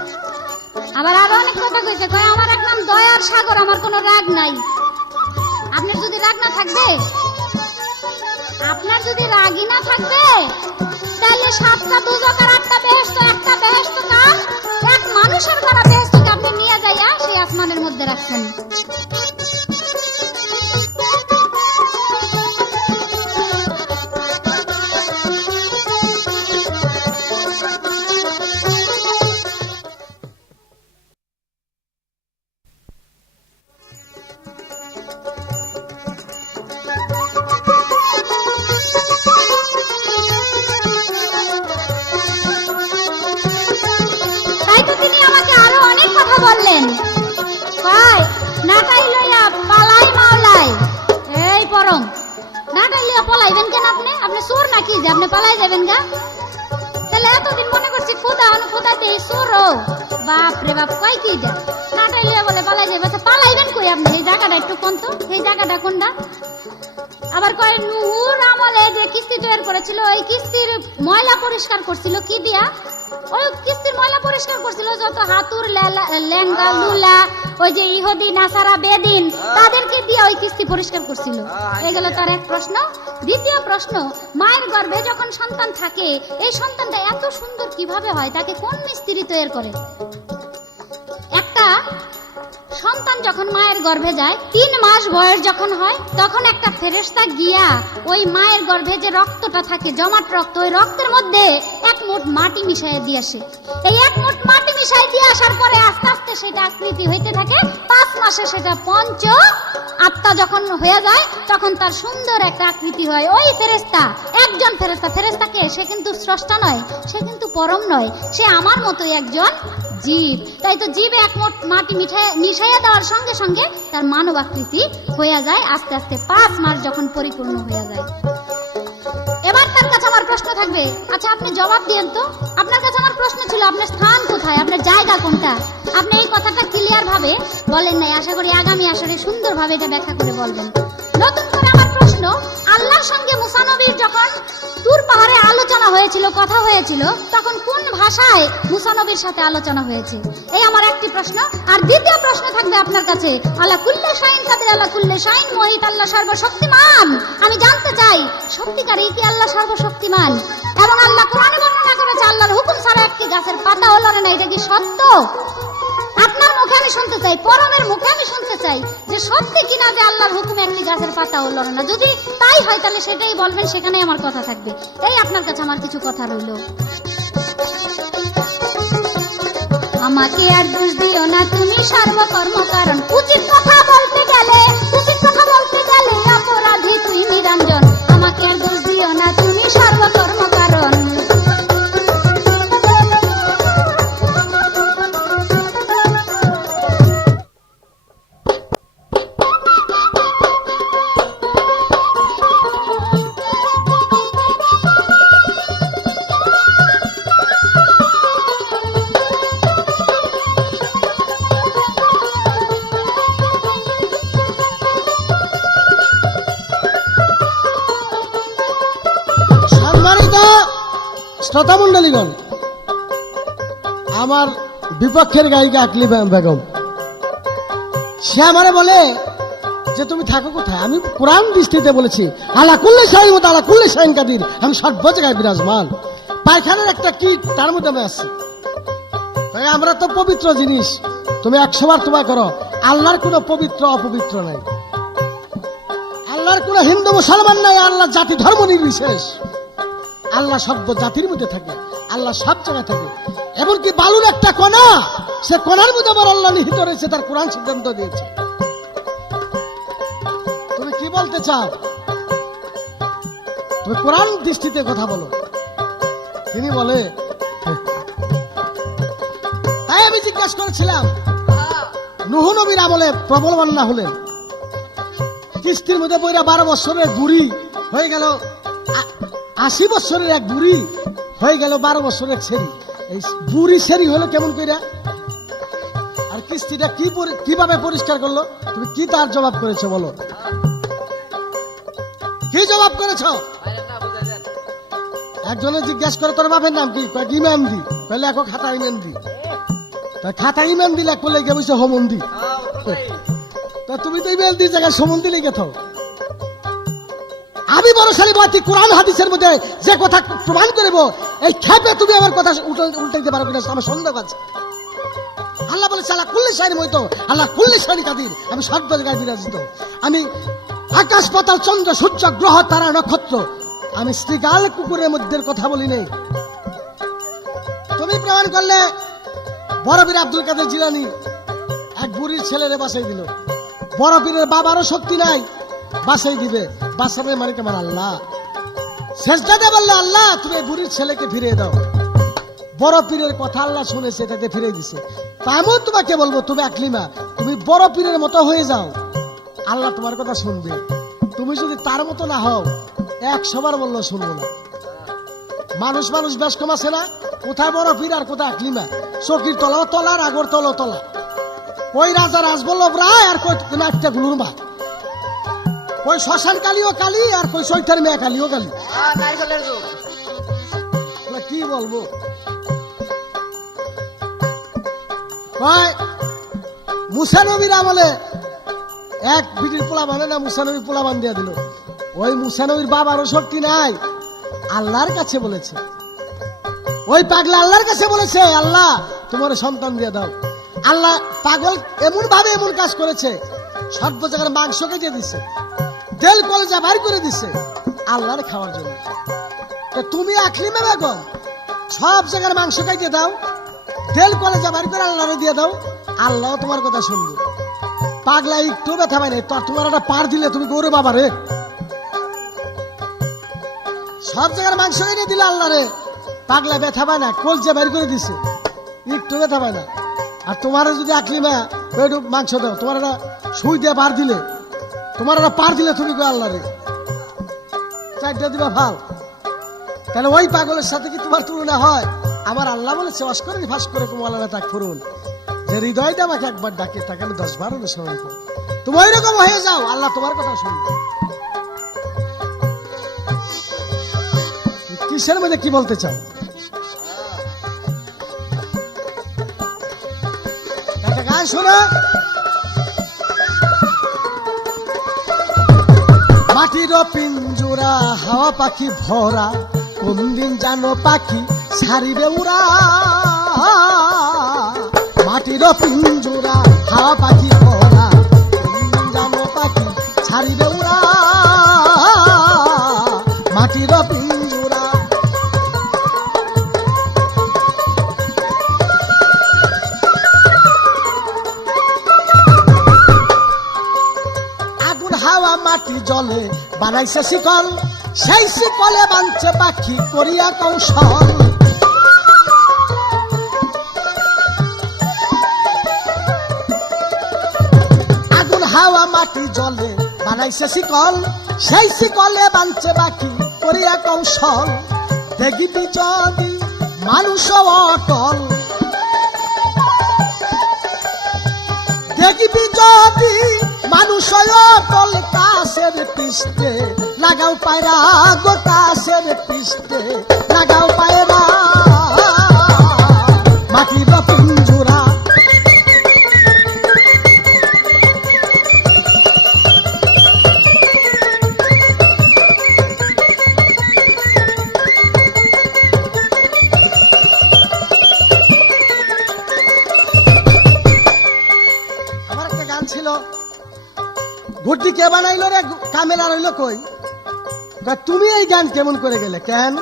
আবার আরো অনেক কথা কইছে, কয় আমার এক নাম দয়ার সাগর, আমার কোনো রাগ নাই। আপনার যদি রাগ না থাকবে, আপনার যদি রাগই না থাকবে, তাহলে 7টা দুজক আর 8টা বেহেশত, একটা বেহেশত কার? এক মানুষের করা বেহেশতকে আপনি নিয়ে যাইয়া সেই আসমানের মধ্যে রাখছেন। বললেন কয় নাটাই লইয়া পালাই মাওলাই। এই পরম, নাটাই লইয়া পলাইবেন কেন আপনি? আপনি চোর নাকি যে আপনি পালাই যাবেন গা? তাহলে এতদিন মনে করছি খোদাতে চোর। বাপ রে বাপ, কয় কি এটা? নাটাই লইয়া বলে পালাই যাবে। পালাইবেন কই আপনি? এই জায়গাটা একটু কোন তো, এই জায়গাটা কোনটা? আবার কয় নূর আমলে যে কিস্তি তৈরি করেছিল, ওই কিস্তির ময়লা পরিষ্কার করছিল কি দিয়া? ওই কিস্তির ময়লা পরিষ্কার করছিল, যত হাতুর ল্যাংদা লুলা ওই যে ইহুদি নাসারা বেদিন তাদেরকে দিয়ে ওই কিস্তি পরিষ্কার করছিল। এগুলো তার এক প্রশ্ন। দ্বিতীয় প্রশ্ন, মায়ের গর্ভে যখন সন্তান থাকে এই সন্তানটা এত সুন্দর কিভাবে হয়, তাকে কোন মিস্ত্রি তৈরি করে? একটা সন্তান যখন মায়ের গর্ভে যায় 3 মাস বয়স যখন হয় তখন একটা ফেরেশতা গিয়া ওই মায়ের গর্ভে যে রক্তটা থাকে জমাট রক্ত, ওই রক্তের মধ্যে এক মুঠ মাটি মিশাইয়ে দিয়ে আসে। এই এক মুঠ মাটি মিশাই দিয়ে আসার পরে আস্তে আস্তে সেটা আকৃতি হইতে থাকে। 5 মাসে সেটা পঞ্চ আত্মা যখন হয়ে যায় তখন তার সুন্দর একটা আকৃতি হয়। ওই ফেরেশতা একজন ফেরেশতাকে, সে কিন্তু স্রষ্টা নয়, সে কিন্তু পরম নয়, সে আমার মতোই একজন জীব। তাই তো জীবে এক মুঠ মাটি মিশাইয়া দেওয়ার সঙ্গে সঙ্গে তার মানব আকৃতি হয়ে যায় আস্তে আস্তে 5 মাস যখন পরিপূর্ণ হয়ে যায়। এবার তার কাছে আমার প্রশ্ন থাকবে, আচ্ছা আপনি জবাব দিয়েন তো, আপনার কাছে আমার প্রশ্ন ছিল আপনার স্থান কোথায়, আপনার জায়গা কোনটা? আপনি এই কথাটা ক্লিয়ার ভাবে বলেন নাই। আশা করি আগামী আসরে সুন্দরভাবে এটা ব্যাখ্যা করে বলবেন। নতুন করে আমার প্রশ্ন, আল্লাহর সঙ্গে মুসা নবীর যখন তুর পাহাড়ে আলোচনা হয়েছিল, কথা হয়েছিল, তখন কোন ভাষায় মুসা নবীর সাথে আলোচনা হয়েছে? এই আমার একটি প্রশ্ন। আর দ্বিতীয় প্রশ্ন থাকবে আপনার কাছে, আল্লাহ কুল্লে শাইন কাদের, আল্লাহ কুল্লে শাইন মোহিত, আল্লাহ সর্বশক্তিমান। আমি জানতে চাই সত্যিকারই কি আল্লাহ সর্বশক্তিমান? এবং আল্লাহ কোরআনে বর্ণনা করেছে আল্লাহর হুকুম ছাড়া একটি গাছের পাতা হলো না, এটা কি সত্য? আপনার মুখে আমি শুনতে চাই, পরমের মুখে আমি শুনতে চাই যে সত্যি কিনা যে আল্লাহর হুকুমে একটি গাছের পাতা হলো না। যদি তাই হয় তাহলে সেটাই বলবেন, সেখানেই আমার কথা থাকবে। এই আপনার কাছে আমার কিছু কথা রইল। আমাকে আর দোষ দিও না, তুমি সর্বকর্ম কারণ। উচিত কথা বলতে গেলে অপরাধী তুই নিরঞ্জন। আমাকে আর দোষ দিও না, তুমি সর্বকর্ম কারণ। শ্রোতা মন্ডলীগণ, আমার বিপক্ষের গায়িকা আকলি বেগম, সে আমারে বলে যে তুমি থাকো কোথায়? আমি কোরআন দৃষ্টিতে বলেছি আলা কুল্লি শাইন মত আলা কুল্লি শাইন কাদির, আমি সর্ব জায়গায় বিরাজমান। পায়খানার একটা কীট, তার মধ্যে আমি আছি। আমরা তো পবিত্র জিনিস, তুমি 100 বার তোমায় করো। আল্লাহর কোনো পবিত্র অপবিত্র নাই, আল্লাহর কোনো হিন্দু মুসলমান নাই, আল্লাহ জাতি ধর্ম নির্বিশেষ। আল্লাহ সব জাতির মধ্যে থাকে, আল্লাহ সব জায়গায় থাকে। এমনকি বালুর একটা কণা, সে কণার মধ্যে আবার আল্লাহ নিহিত রয়েছে, তার কোরআন সিদ্ধান্ত দিয়েছে। তুমি কি বলতে চাও? তুমি কোরআন দৃষ্টিতে কথা বলো। তিনি বলে, তাই আমি জিজ্ঞাসা করেছিলাম, নূহ নবীর আমলে প্রবল বন্যা হলেন, কিস্তির মধ্যে বইরা 12 বছরের বুড়ি হয়ে গেল, 80 বছরের এক বুড়ি হয়ে গেল 12 বছরের ছেড়ি। এই বুড়ি ছেড়ি হলো কেমন কইরা? আর কিস্তিটা কিভাবে পরিষ্কার করলো? তুমি কি তার জবাব করেছো বলো? কি জবাব করেছো? একজনে জিজ্ঞাসা করে তোর বাপের নাম কি? ইমাম দি। তাহলে এখন খাতা ইমাম দি, খাতা ইমাম দিলে করলে গে বসে হোমন্দি। তা তুমি তো ইমেল দিয়ে জায়গায় সমন্দি লেগে থাও। আমি বড়শালী বাতি কোরআন হাদিসের মধ্যে যে কথা প্রমাণ করব, এই খেপে তুমি আমার কথা উল্টাইতে পারো কিনা আমার সন্দেহ আছে। আল্লাহ বলেছে আল্লাহ কুল্লি শাইন মইত, আল্লাহ কুল্লি শাইন কাদির, আমি সর্ব জায়গায় বিরাজিত। আমি আকাশ পাতাল চন্দ্র সূর্য গ্রহ তারা নক্ষত্র, আমি শ্রীগাল কুকুরের মধ্যে কথা বলি নেই। তুমি প্রমাণ করলে বড় পীর আব্দুল কাদের জিলানী এক বুড়ির ছেলেরে বাঁচাই দিল। বড় পীরের বাবারও শক্তি নাই, বাঁচাই দিবে। বাঁচাবে মানে কেমন? আল্লাহ সেজদাতে বললে আল্লাহ তুমি বুড়ির ছেলেকে ফিরিয়ে দাও। বড় পীরের কথা আল্লাহ শুনেছে, তাকে ফিরিয়ে দিছে। তেমন তোমাকে বলবো, তুমি আকলিমা, তুমি বড় পীরের মতো হয়ে যাও, আল্লাহ তোমার কথা শুনবে। তুমি যদি তার মতো না হও, 100 বার বললো শুনবো না। মানুষ বেশ কম আছে না? কোথায় বড় পীর আর কোথায় আকলিমা? চকির তলাও তলা আর আগর তলাও তলা। কই রাজা রাজবল্লভ রায় আর কই একটা গুলুর মা, কই শ্মশান কালীও কালী আর কই সৈতার মেয়ে কালীও কালী। কি বলবো? কয় মুসা নবীর আমলে এক বিটির পোলা মানে না মুসা নবী পোলা বান দিয়ে দিল। ওই মুসা নবীর বাবারও শক্তি নাই, আল্লাহর কাছে বলেছে। ওই পাগলা আল্লাহর কাছে বলেছে, আল্লাহ তোমার সন্তান দিয়ে দাও। আল্লাহ পাগল এমন ভাবে এমন কাজ করেছে, সর্ব জায়গার মাংস কেটে দিছে, তেল কলেজা বাইর করে দিছে আল্লাহর খাওয়ার জন্য। তো তুমি আকলিমা বেগম সব জায়গার মাংস কেটে দাও, তেল কলেজা বাইর করে আল্লাহরে দিয়ে দাও, আল্লাহ তোমার কথা শুনবে। পাগলা একটু ব্যথা পায় নাই, তোমার একটা পার দিলে তুমি গৌরব বাবা রে। সব জায়গার মাংস কেটে দিলে আল্লাহ রে, পাগলা ব্যথা পায় না, কলজা বাইর করে দিছে, একটু ব্যথা পায় না। আর তোমার যদি আকলিমা একটু মাংস দাও, তোমার একটা সুই দিয়ে পার দিলে, তোমার একটা পার দিলে তুমি গো আল্লাহ রে, চারটা দিবা ভাল। তাহলে ওই পাগলের সাথে কি তোমার তুলনা হয়? আমার আল্লাহ বলেছে অস্করে ফাঁস করে তোমার তাক ফুরুন, যে হৃদয়টা আমাকে একবার ডাকে তাকে আমি 10 বার অনুসরণ করি। তুমি ওই রকম হয়ে যাও, আল্লাহ তোমার কথা শুনবে। কিসের মধ্যে কি বলতে চাও? একটা গান শোনো। মাটির পিঞ্জুরা হাওয়া পাখি ভরা, কোন দিন জানো পাখি ছাড়িবে উড়া। মাটির পিঞ্জুরা হাওয়া পাখি ভরা, কোন দিন জানো পাখি ছাড়িবে উড়া। মাটির পিঞ্জুরা আগুন হাওয়া মাটি জলে বানাইছে শিকল, সেই শিকলে বাঁধছে পাখি করিয়া কৌশল। আগুন হাওয়া মাটি জলে বানাইছে শিকল, সেই শিকলে বাঁধছে পাখি করিয়া কৌশল। দেখিবি যদি মানুষ অটল, দেখিবি যদি মানুষ অটল, কাশের পিষ্টে লাগাও পায়রা গো, কাশের পিষ্টে লাগাও পায়রা। মাটির পিঞ্জুরা আমার একটা গান ছিল, ঘুরতি কে বানাইলো রে, কামেলা রইল কই? তুমি এই গান কেমন করে গেলে কেন?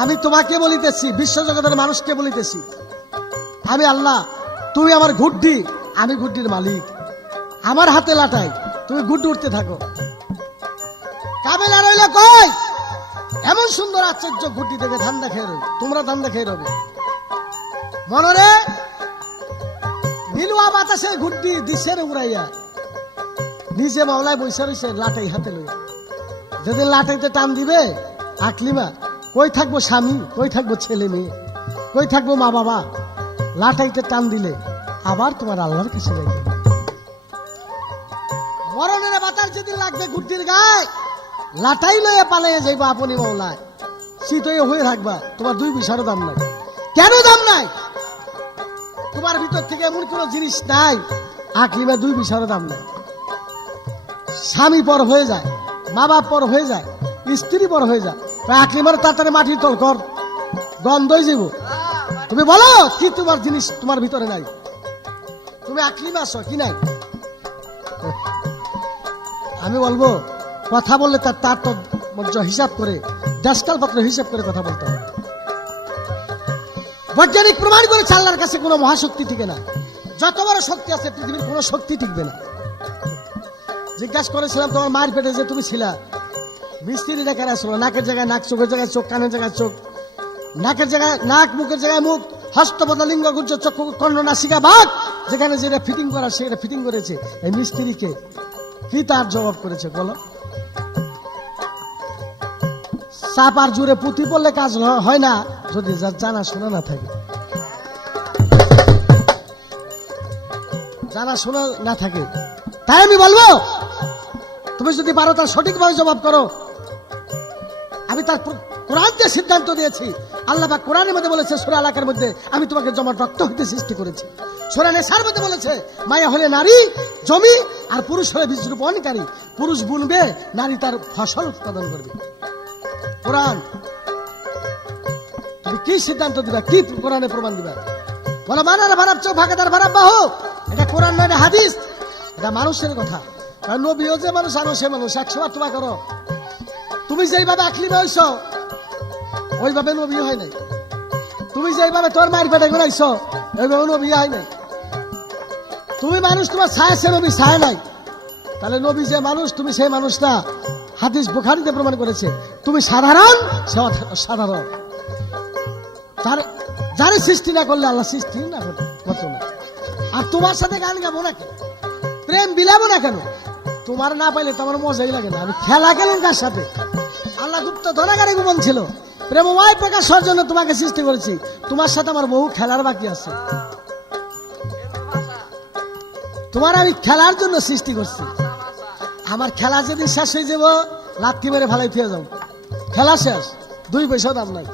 আমি তোমাকে বলিতেছি, বিশ্বজগতের মানুষকে বলিতেছি, আমি আল্লাহ, তুমি আমার গুড্ডি, আমি গুড্ডির মালিক, আমার হাতে লাটাই, তুমি গুড্ডি উঠতে থাকো। কামেলা রইল কই? এমন সুন্দর আশ্চর্য গুড্ডি দেখে ধান্দা খেয়ে রই, তোমরা ধান্দা খেয়ে রবে মনরে। নীলুয়া বাতাসে গুড্ডি দিছে রে উড়াইয়া, নিজে মাওলায় বৈশা রয়েছে লাটাই হাতে লইয়া। যেদিন লাটাইতে টান দিবে আকলিমা, কই থাকবো স্বামী, কই থাকবো ছেলে মেয়ে, কই থাকবো মা বাবা? লাটাইতে টান দিলে আবার তোমার আল্লাহর কাছে যাইবে। মরণের বাতাস যেদিন লাগবে গুড্ডির গায়ে, লাটাই লইয়া পালাইয়া যাইবা আপনি মাওলায়, শীত হয়ে থাকবা, তোমার 2 পয়সারও দাম নাই। কেন দাম নাই? তোমার ভিতর থেকে এমন কোন জিনিস নাই, আকলিমা 2 পয়সারও দাম নাই। স্বামী পর হয়ে যায়, মা বাপ পর হয়ে যায়, স্ত্রী পর হয়ে যায়, আকলিমার তাড়াতাড়ি মাটির তল কর, গন্ধই যাব। তুমি বলো কি তোমার জিনিস তোমার ভিতরে নাই? তুমি আকলিমা আছো কি নাই? আমি বলবো কথা বললে তার তো হিসাব করে, দেশকাল পত্র হিসাব করে কথা বলতে হবে। বৈজ্ঞানিক প্রমাণ করে আল্লাহর কাছে কোনো মহাশক্তি টিকে না। যত বড় শক্তি আছে পৃথিবীর কোনো শক্তি টিকবে না। জিজ্ঞাসা করেছিলাম তোমার মায়ের পেটে যে তুমি ছিলা, মিস্ত্রি দেখার আসলো, নাকের জায়গায় নাক, চোখের জায়গায় চোখ, কানের জায়গায় চোখ, নাকের জায়গায় নাক, মুখের জায়গায় মুখ, হস্তপদ লিঙ্গ গুজ্জ চক্ষু কর্ণ নাসিকা বাঘ, যেখানে যেটা ফিটিং করা সেটা ফিটিং করেছে এই মিস্ত্রিকে। কি তার জবাব করেছে বলো? চাপ আর জুড়ে পুঁতি পড়লে কাজ হয় না যদি যার জানা শোনা না থাকে। জানা শোনা না থাকে, তাই আমি বলবো তুমি যদি পারো তার সঠিকভাবে জবাব করো, আমি তার কোরআন যে সিদ্ধান্ত দিয়েছি, আল্লাহ পাক কোরআনের মধ্যে বলেছে সূরা আলাকার মধ্যে, আমি তোমাকে জমাট রক্ত হইতে সৃষ্টি করেছি। সূরা নিসার মধ্যে বলেছে মায়া হলে নারী জমি, আর পুরুষ হলে বীজ রোপণকারী। পুরুষ বুনবে, নারী তার ফসল উৎপাদন করবে। কোরআন, তুমি কি সিদ্ধান্ত দিবা, কি কোরআনে প্রমাণ দিবা? বলো মানার ভাড়াপ চোখ ভাগাদার ভাড়াপ বাহু, এটা কোরআন নয়, এটা হাদিস, এটা মানুষের কথা। কারণ নবীও যে মানুষ, আরো সে মানুষ, 100 তোমা করো। তুমি যেইভাবে আকলিমে হইছ ওইভাবে নবী হয় নাই। তুমি যেইভাবে তোর মায়ের পেটে ঘুরাইছ ওইভাবে নবী হয় নাই। তুমি মানুষ, তোমার ছায়া সে নবী ছায়া নাই। তাহলে নবী যে মানুষ, তুমি সেই মানুষটা। হাদিস বুখারীতে প্রমাণ করেছে তুমি সাধারণ, সে সাধারণ। যারে সৃষ্টি না করলে আল্লাহ সৃষ্টি না করতো না। আর তোমার সাথে গান গাবো না কেন, প্রেম বিলাবো না কেন? তোমার না পাইলে তো আমার মজাই লাগে না। আমি খেলা খেলুন কার সাথে? আল্লাহ গুপ্ত ধনাগারে গোপন ছিল। প্রেমময় প্রকাশ হওয়ার জন্য তোমাকে সৃষ্টি করেছি। তোমার সাথে আমার বহু খেলার বাকি আছে। তোমার আমি খেলার জন্য সৃষ্টি করছি। আমার খেলা যদি শেষ হয়ে যাব, লাথি মেরে ভালাই ফিরে যাও। খেলা শেষ, 2 পয়সাও দাম নাই।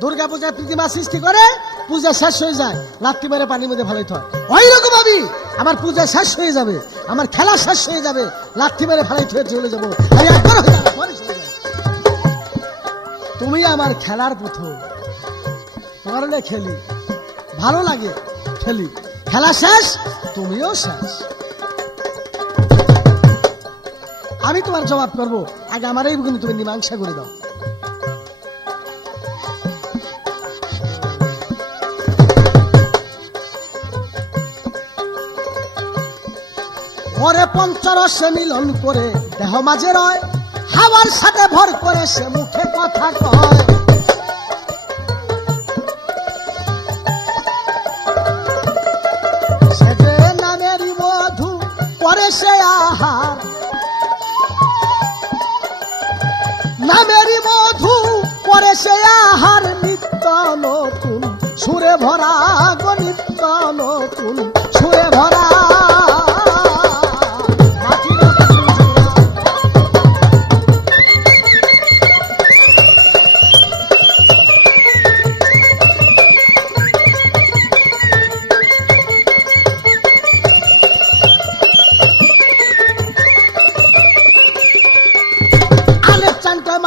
দুর্গা পূজায় প্রতিমা সৃষ্টি করে, পূজা শেষ হয়ে যায়, লাথি মেরে পানির মধ্যে ভালাই হয়। ওই রকম আমি, আমার পূজা শেষ হয়ে যাবে, আমার খেলা শেষ হয়ে যাবে, লাথি মেরে ভালাই ফিরে চলে যাবো। আমি একবার হয়ে যাবো, পরে চলে যাবো। তুমি আমার খেলার প্রথম, তোমার হলে খেলি, ভালো লাগে খেলি। খেলা শেষ, তুমিও শেষ। আমি তোমার জবাব করবো, আগে আমার এই কিন্তু তুমি মীমাংসা করে দাও। ওরে পঞ্চরসে মিলন করে দেহ মাঝে রয়, হাওয়ার সাথে ভর করে সে মুখে কথা কয়। সে যে নামেরই মধু করে সে আহার, নামেরই মধু করে সে আহার। নিত্য নতুন সুরে ভরা গো, নিত্য নতুন সুরে ভরা।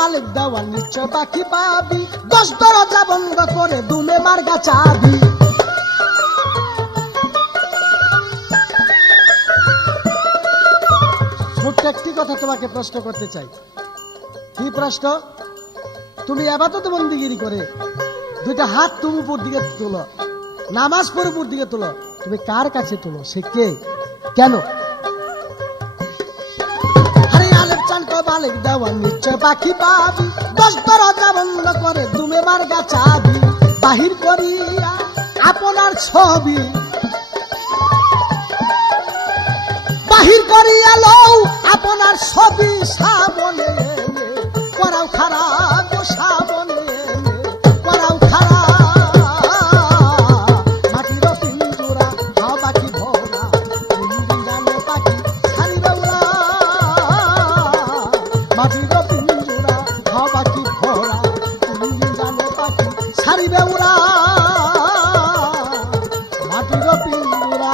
মালিক দেওয়ার নিশ্চয় বাকি পাবি, 10 দরজা বন্ধ করে দুমে মার্গা চাবি। ছোট্ট একটি কথা তোমাকে প্রশ্ন করতে চাই। কি প্রশ্ন? তুমি ইবাদত বন্দিগিরি করে 2টা হাত তুমি উপর দিকে তোলো, নামাজ পড়ে উপর দিকে তোলো, তুমি কার কাছে তোলো? সে কে, কেন? মালিক দেওয়ার নিশ্চয় বাকি পাবি, 10 দরজা বন্ধ করে দুমে মার্গা চাবি। বাহির করিয়া আপনার ছবি, বাহির করিয়া লও আপনার ছবি। সাবনে করাও খারাপ, সাবনে করাও খারাপ। মাটির পিঞ্জুরা হাও বাকি ভরা, জানে পাখি ছাড়িবে উড়া। মাটির পিঞ্জুরা হাও বাকি ভরা, জানে পাখি ছাড়িবে উড়া। মাটির পিঞ্জুরা।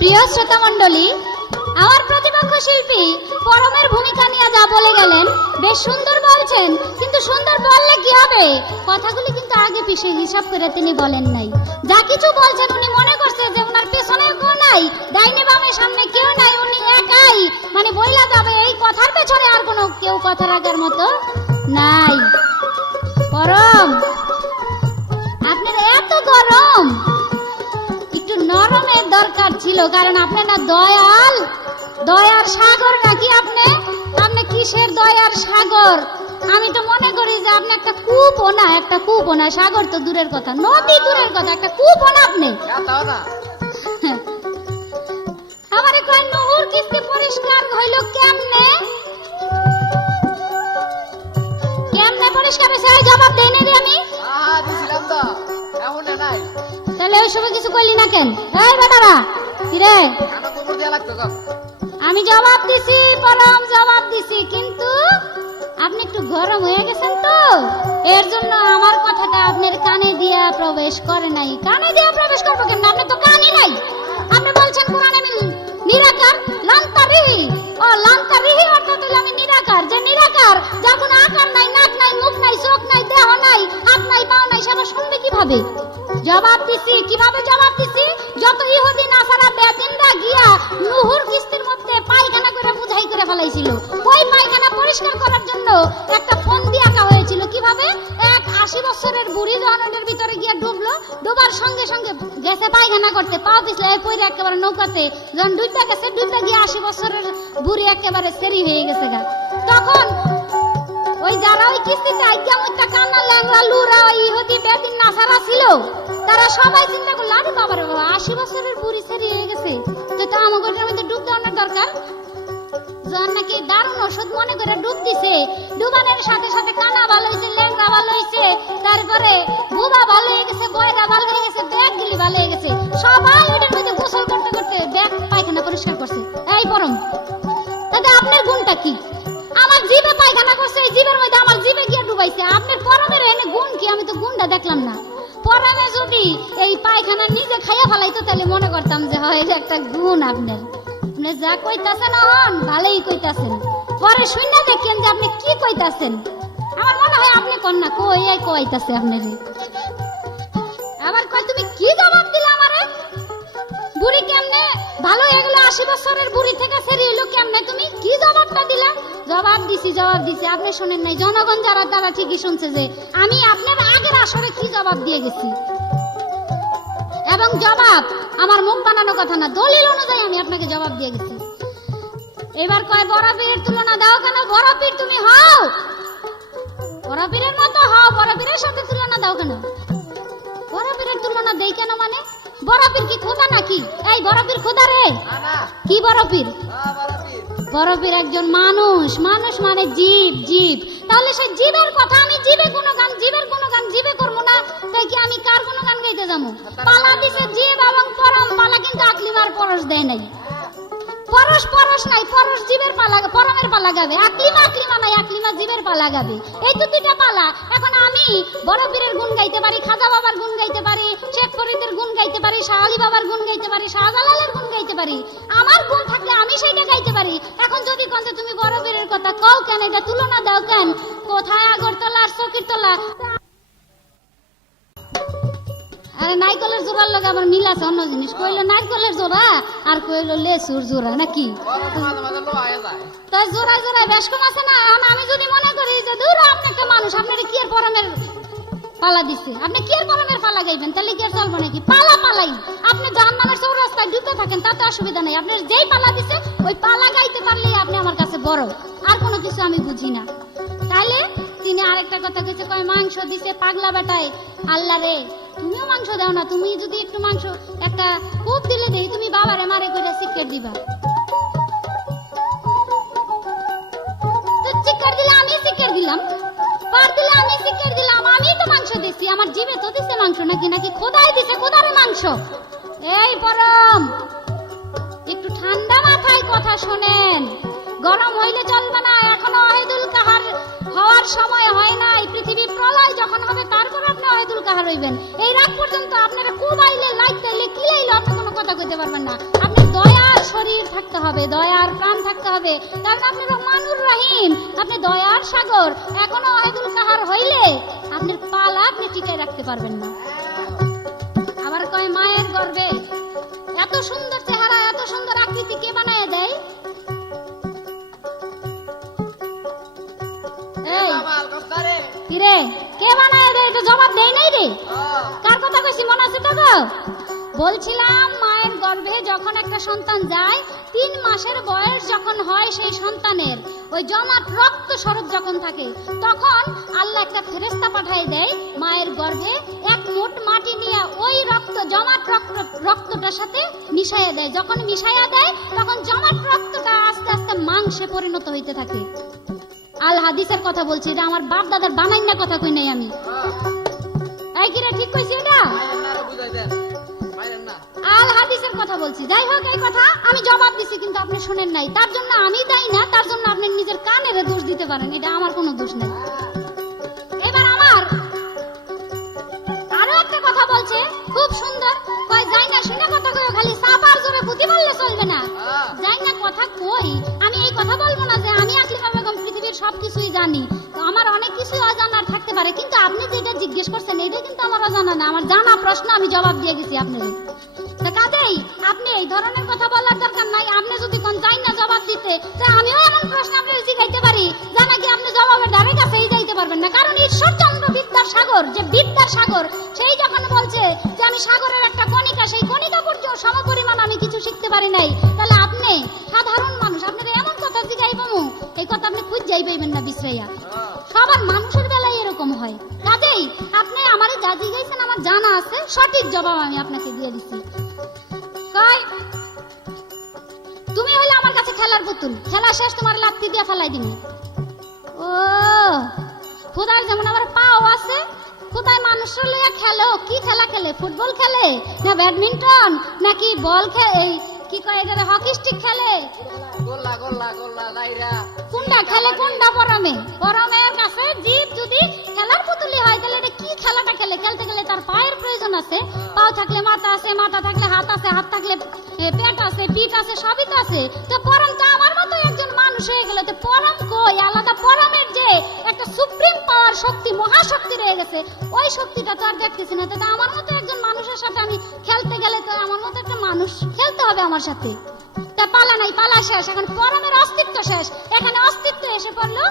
প্রিয় শ্রোতা মণ্ডলী, আমার প্রতিপক্ষ শিল্পী পরমের ভূমিকা নিয়ে যা বলে গেলেন, বেশ সুন্দর বলছেন, কিন্তু সুন্দর বললে কি হবে? কথাগুলি কিন্তু আগে পিছে হিসাব করে তিনি বলেন নাই। যা কিছু বলছেন উনি মনে করছে যে ওনার পেছনে কেউ নাই, ডাইনে বামে সামনে কেউ নাই, উনি একাই মানে বইলা যাবে। এই কথার পেছনে আর কোনো কেউ কথা রাখার মতো নাই। পরম, আপনার এত গরম, একটু নরমের দরকার ছিল, কারণ আপনি না দয়াল, দয়ার সাগর নাকি আপনি? আপনি কিসের দয়ার সাগর? আমি তো মনে করি যে আপনি একটা কূপনা, একটা কূপনা। সাগর তো দূরের কথা, নদী দূরের কথা, একটা কূপনা আপনি। আমারে কয় নহর কিস্তি পরিষ্কার হইল কেমনে? কেমনে পরিষ্কার হইছে? জবাব দেই না রে আমি। দিছিলাম তো, এখন নাই। তাহলে ওই সময় কিছু কইলি না কেন? এই বেটারা কিরে, আমি জবাব দিছি, পরম জবাব দিছি, কিন্তু আপনি একটু গরম হয়ে গেছেন তো, এর জন্য আমার কথাটা আপনার কানে দিয়া প্রবেশ করে নাই। কানে দিয়া প্রবেশ করবো কেন? আপনি তো কানই নাই। আপনি বলছেন কোরআনে আমি নিরাকার, লান্তারিহি। ও লান্তারিহি অর্থাৎ হলো আমি নিরাকার। যে নিরাকার, যার কোনো আকার নাই, নাক নাই, মুখ নাই, চোখ নাই, দেহ নাই, হাত নাই, পাও নাই, সেটা শুনবে কিভাবে? জবাব দিছি। কিভাবে জবাব দিছি? যত ইহুদি নাসারা বেদিনরা গিয়া নুহুর কিস্তির মধ্যে পায়খানা করে বুঝাই করে ফেলাইছিল, ওই পায়খানা পরিষ্কার করার জন্য একটা ফন্দি আঁকা হয়েছিল। কিভাবে? এক 80 বছরের বুড়ি যখন ওটার ভিতরে গিয়া ডুবলো, ডুবার সঙ্গে সঙ্গে গেছে পায়খানা করতে, পাও পিছলে পইরে একেবারে নৌকাতে যখন ডুবটা গেছে, ডুবটা গিয়ে 80 বছরের বুড়ি একেবারে সেরি হয়ে গেছে গা। তখন ওই যারা ওই কিস্তিতে আইয়া মুইটা কান্না ল্যাংড়া লুরা ওই ইহুদি বেদিন নাসারা ছিল, তারা সবাই চিন্তা করলো, আরে বাবা রে বাবা, 80 বছরের বুড়ি সেরি হয়ে গেছে, তো আমাদের মধ্যে ডুব দেওয়ানোর দরকার। যখন নাকি দারুণ ওষুধ মনে করে ডুব দিছে, ডুবানোর সাথে সাথে কানা ভালো হয়েছে, ল্যাংড়া ভালো হয়েছে, তারপরে বুবা ভালো হয়ে গেছে, বয়রা ভালো হয়ে গেছে, ব্যাগ গিলি ভালো হয়ে গেছে, সবাই ওটার মধ্যে গোসল করতে করতে ব্যাগ পায়খানা পরিষ্কার করছে। এই পরম, তাতে আপনার গুণটা কি? আমার জিভে পায়খানা করছে, এই জিভের মধ্যে আমার জিভে গিয়ে ডুবাইছে। আপনার পরমের এনে গুণ কি? আমি তো গুণটা দেখলাম না। পরমে যদি এই পায়খানা নিজে খাইয়া ফেলাইতো, তাহলে মনে করতাম যে হয় এটা একটা গুণ আপনার। আপনি যা কইতাছেন হন ভালোই কইতাছেন, পরে শুনে দেখেন যে আপনি কি কইতাছেন। আমার মনে হয় আপনি কন্যা কই এই কইতাছে আপনার। আবার কই তুমি কি জবাব দিলা আমারে? বুড়ি কেমনে ভালো এগুলো 80 বছরের বুড়ি থেকে সেরি হইলো কেমনে? তুমি কি জবাবটা দিলা? জবাব দিছি, জবাব দিছি, আপনি শুনেন নাই। জনগণ যারা তারা ঠিকই শুনছে যে আমি আপনার আগের আসরে কি জবাব দিয়ে গেছি, এবং জবাব আমার মুখ বানানো কথা না, দলিল অনুযায়ী আমি আপনাকে জবাব দিয়ে গেছি। এবার কয় বড় পীরের তুলনা দাও কেন? বড় পীর তুমি হও, বড় পীরের মতো হও, বড় পীরের সাথে তুলনা দাও কেন? বড় পীরের তুলনা দেই কেন মানে? বড় পীর কি খোদা নাকি? এই বড় পীর খোদা রে? কি বড় পীর? বড় পীর একজন মানুষ। মানুষ মানে জীব, জীব। তাহলে সেই জীবের কথা আমি জীবে গুণগান, জীবের গুণগান জীবে করবো না, তাই কি আমি কার গুণগান গাইতে যাবো? পালা দিছে জীব এবং পরম, পালা কিন্তু আকলিমার পরশ দেয় নাই। পরশ পরশ নাই, পরশ জীবের পালা, পরমের পালা গাবে। আকলিমা আকলিমা নাই, আকলিমা জীবের পালা গাবে। এই তো দুইটা পালা। এখন আমি বড় পীরের গুণ গাইতে পারি, খাজা বাবার গুণ গাইতে পারি, শেখ ফরিদের গুণ গাইতে পারি, শাহ আলী বাবার গুণ গাইতে পারি, শাহজালালের গুণ গাইতে পারি। আমার গুণ থাকলে আমি সেইটা গাইতে পারি। এখন যদি কোন যে তুমি বড় পীরের কথা কও কেন, এটা তুলনা দাও কেন? কোথায় আগরতলা আর চকিরতলা? আরে নাইকলের জোড়ার লগে আমার মিল আছে অন্য জিনিস। কইলো নাইকলের জোড়া আর কইলো লেসুর জোড়া নাকি? তাই জোড়ায় জোড়ায় বেশ কম আছে না। এখন আমি যদি মনে করি যে দূর আপনি একটা মানুষ, আপনার কি আর পরমের পালা দিছে, আপনি কি আর পরমের পালা গাইবেন, তাহলে কি আর চলবো নাকি? পালা পালাই আপনি জাহান্নামের চৌরাস্তায় ডুবতে থাকেন, তাতে অসুবিধা নেই। আপনার যেই পালা দিছে ওই পালা গাইতে পারলেই আপনি আমার কাছে বড়, আর কোনো কিছু আমি বুঝি না। তাহলে তিনি আরেকটা কথা কইছে, কয় মাংস দিছে পাগলা বেটায়। আল্লাহ রে, তুমিও মাংস দাও না, তুমি যদি একটু মাংস একটা কূপ দিলে দেই, তুমি বাবারে মারে করে চিৎকার দিবা। তো চিৎকার দিলে আমি চিৎকার দিলাম, পার দিলে আমি চিৎকার দিলাম, আমি তো মাংস দিছি, আমার জিভে তো দিছে মাংস নাকি? নাকি খোদাই দিছে খোদারে মাংস? এই পরম, একটু ঠান্ডা মাথায় কথা শোনেন। গরম হইলে চলবে না, এখনো অহেদুল কাহার হওয়ার সময় হয় নাই। পৃথিবী প্রলয় যখন হবে তারপর আপনি অহেদুল কাহার হইবেন। এই রাত পর্যন্ত আপনারা কুবাইলে লাইতাইলে কিলাইলে আপনি কোনো কথা কইতে পারবেন না। আপনি দয়ার শরীর থাকতে হবে, দয়ার প্রাণ থাকতে হবে, কারণ আপনি রহমানুর রহিম, আপনি দয়ার সাগর। এখনো অহেদুল কাহার হইলে আপনার পালা আপনি টিকায় রাখতে পারবেন না। আবার কয় মায়ের গর্ভে এত সুন্দর চেহারা, এত সুন্দর আকৃতি কে বানায় দেয়? কে বানায় দেয়? এটা জবাব দেয় নাই রে। কার কথা কইছি মনে আছে তো? বলছিলাম মায়ের গর্ভে যখন একটা সন্তান যায়, 3 মাসের বয়স যখন হয় সেই সন্তানের, ওই জমাট রক্ত স্বরূপ যখন থাকে, তখন আল্লাহ একটা ফেরেশতা পাঠায় দেয় মায়ের গর্ভে। এক মুঠ মাটি নিয়ে ওই রক্ত, জমাট রক্তটার সাথে মিশাইয়া দেয়। যখন মিশাইয়া দেয় তখন জমাট রক্তটা আস্তে আস্তে মাংসে পরিণত হইতে থাকে। আল হাদিসের কথা বলছি, এটা আমার বাপ দাদার বানাই না কথা কই নাই আমি। এই কিরে ঠিক কইছি এটা? জাল হাদিসের কথা বলছি। যাই হোক, এই কথা আমি জবাব দিছি, কিন্তু আপনি শুনেন নাই। তার জন্য আমি দায়ী না, তার জন্য আপনি নিজের কানের দোষ দিতে পারেন, এটা আমার কোনো দোষ নেই। এবার আমার আরো একটা কথা বলছে, খুব সুন্দর, কই যাই না শুনে কথা কই, খালি সাপার জোরে পুঁতি বললে চলবে না। যাই না কথা কই, আমি এই কথা বলবো না যে আমি আকলিমা বেগম পৃথিবীর সবকিছুই জানি। তো আমার অনেক কিছুই অজানার থাকতে পারে, কিন্তু আপনি যেটা জিজ্ঞেস করছেন এটা কিন্তু আমার অজানা না, আমার জানা প্রশ্ন, আমি জবাব দিয়ে গেছি আপনাদের। তা কাজেই আপনি এই ধরনের কথা বলার দরকার নাই। আপনি যদি কোন যাই না জবাব দিতে, তা আমিও এমন প্রশ্ন আপনার জিজ্ঞাইতে পারি জানা কি আপনি জবাবের ধারে কাছেই যাইতে পারবেন না। কারণ ঈশ্বরচন্দ্র বিদ্যার সাগর, যে বিদ্যার সাগর, সেই যখন বলছে যে আমি সাগরের একটা কণিকা, সেই কণিকা পর্যন্ত সমপরিমাণ আমি কিছু শিখতে পারি নাই, তাহলে আপনি সাধারণ মানুষ, আপনার এমন কথা জিজ্ঞাইবামু, এই কথা আপনি খুঁজ যাই পাইবেন না বিশ্রাইয়া। সবার মানুষের বেলায় এরকম হয়। কাজেই আপনি আমারে যা জিজ্ঞাইছেন আমার জানা আছে, সঠিক জবাব আমি আপনাকে দিয়ে দিচ্ছি। কই তুমি হইলে আমার কাছে খেলার পুতুল, খেলা শেষ তোমার লাত্তি দিয়ে ফেলাই দিবি। ও খোদার যেমন আমার পাও আছে, খোদায় মানুষের লইয়া খেলো, কি খেলা খেলে? ফুটবল খেলে না ব্যাডমিন্টন নাকি বল খেলে, কি কয় এটা হকি স্টিক খেলে, গোল্লা গোল্লা গোল্লা লাইরা কোনটা খেলে? কোনটা পরমে? পরমের কাছে জীব যদি খেলার পুতুলি হয়, তাহলে এটা কি খেলাটা খেলে? খেলতে গেলে তার পায়ের প্রয়োজন আছে, পাও থাকলে মাথা আছে, মাথা থাকলে হাত আছে, হাত থাকলে পেট আছে, পিঠ আছে, সবই তো আছে। তো পরম তো আমার মতো একজন মানুষ হয়ে গেল, তো পরম কই? আলাদা পরমের যে একটা সুপ্রিম পাওয়ার শক্তি, মহাশক্তি রয়ে গেছে, ওই শক্তিটা তো আর দেখতেছি না। তো আমার মতো একজন মানুষের সাথে আমি খেলতে গেলে তো আমার মতো একটা মানুষ খেলতে হবে আমার সাথে। তা পালা নাই, পালা শেষ, এখন পরমের অস্তিত্ব শেষ, এখানে অস্তিত্ব এসে পড়লো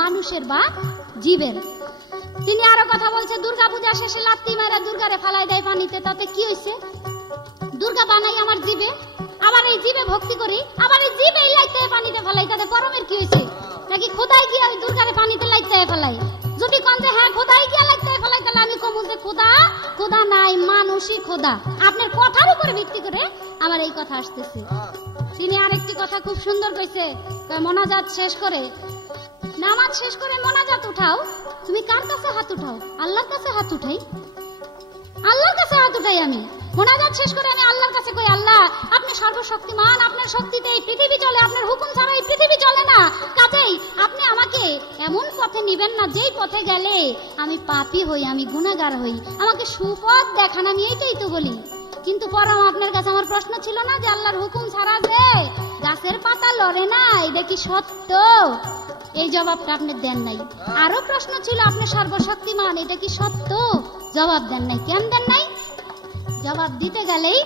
মানুষের বা জীবের। তিনি আরো কথা বলছে, দুর্গা পূজা শেষে লাত্তি মারা দুর্গারে ফালাই দেয় পানিতে, তাতে কি হয়েছে? দুর্গা বানাই আমার জীবে, আবার এই জীবে ভক্তি করি, আবার এই জীবে লাইতে পানিতে ফেলাই, তাতে পরমের কি হয়েছে? নাকি খোদাই গিয়ে ওই দুর্গারে পানিতে লাইতে ফেলাই? যদি কোন যে হ্যাঁ খোদাই গিয়ে লাইতে ফেলাই, তাহলে আমি কমু যে খোদা খোদা নাই, মানুষই খোদা। আপনার কথার উপরে ভিত্তি করে আমার এই কথা আসতেছে। তিনি আরেকটি কথা খুব সুন্দর কইছে, মোনাজাত শেষ করে, নামাজ শেষ করে মোনাজাত উঠাও, তুমি কার কাছে হাত উঠাও? আল্লাহর কাছে হাত উঠাই, আল্লাহর কাছে হাত উঠাই। আমি মোনাজাত শেষ করে আমি আল্লাহর কাছে কই, আল্লাহ আপনি সর্বশক্তিমান, আপনার শক্তিতে এই পৃথিবী চলে, আপনার হুকুম ছাড়া এই পৃথিবী চলে না। কাজেই আপনি আমাকে এমন পথে নিবেন না যেই পথে গেলে আমি পাপী হই, আমি গুনাহগার হই, আমাকে সুপথ দেখান, আমি এইটাই তো বলি। কিন্তু পরম আপনার কাছে আমার প্রশ্ন ছিল না যে আল্লাহর হুকুম ছাড়া যে গাছের পাতা লড়ে না, এটা কি সত্য? এই জবাবটা আপনি দেন নাই। আরো প্রশ্ন ছিল, আপনি সর্বশক্তিমান, এটা কি সত্য? জবাব দেন নাই। কেন দেন নাই? জবাব দিতে গেলেই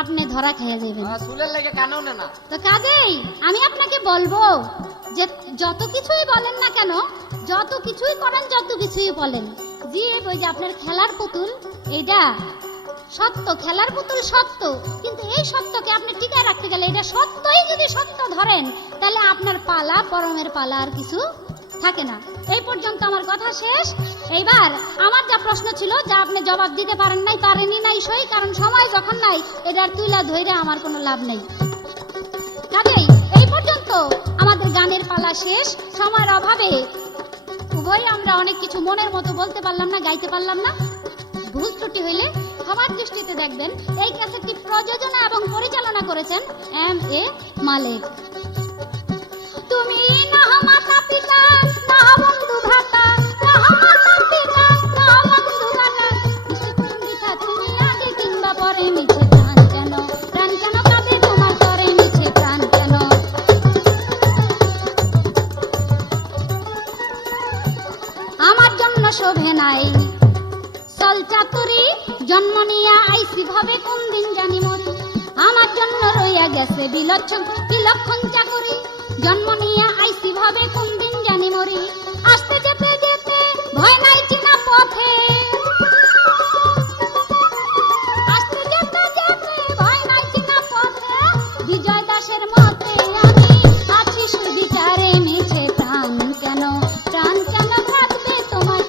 আপনি ধরা খেয়ে যাবেন, চুলের লেগে কানেও না। তো কাজেই আমি আপনাকে বলবো যে যত কিছুই বলেন না কেন, যত কিছুই করেন, যত কিছুই বলেন, জি ওই যে আপনার খেলার পুতুল, এটা সত্য, খেলার পুতুল সত্য, কিন্তু এই সত্যকে আপনি টিকায় রাখতে গেলে, এটা সত্যই যদি সত্য ধরেন, তাহলে আপনার পালা, পরমের পালা আর কিছু থাকে না। এই পর্যন্ত আমার কথা শেষ। এইবার আমার যা প্রশ্ন ছিল, যা আপনি জবাব দিতে পারেন নাই, পারেনি নাই সই, কারণ সময় যখন নাই, এটার তুইলা ধইরা আমার কোনো লাভ নেই। কাজেই এই পর্যন্ত আমাদের গানের পালা শেষ। সময়ের অভাবে উভয় আমরা অনেক কিছু মনের মতো বলতে পারলাম না, গাইতে পারলাম না। ভুল ত্রুটি হইলে ক্ষমার দৃষ্টিতে দেখবেন। এই ক্যাসেটটি প্রযোজনা এবং পরিচালনা করেছেন M.A. মালেক। তুমি না মাতা পিতা, না বন্ধু ভ্রাতা, না মাতা পিতা, না বন্ধু ভ্রাতা, মিথ্যা তুমি আগে কিংবা পরে, মিছে প্রাণ কেন, প্রাণ কেন কাঁদে তোমার তরে, মিছে প্রাণ কেন? আমার জন্য শোভে নাই চল চাতুরি, জন্ম নিয়া আইসি ভাবে কোন দিন জানি মরি, আমার জন্য রইয়া গেছে বিলক্ষণ চাকরি, জন্ম নিয়া আইসি ভাবে কোন দিন জানি মরি, আসতে যেতে যেতে ভয় নাই চিনা পথে, আসতে যেতে যেতে ভয় নাই চিনা পথে, বিজয় দাসের মতে আমি আছি সুবিচারে, মিছে প্রাণ কেন, প্রাণ কেন থাকবে তোমার?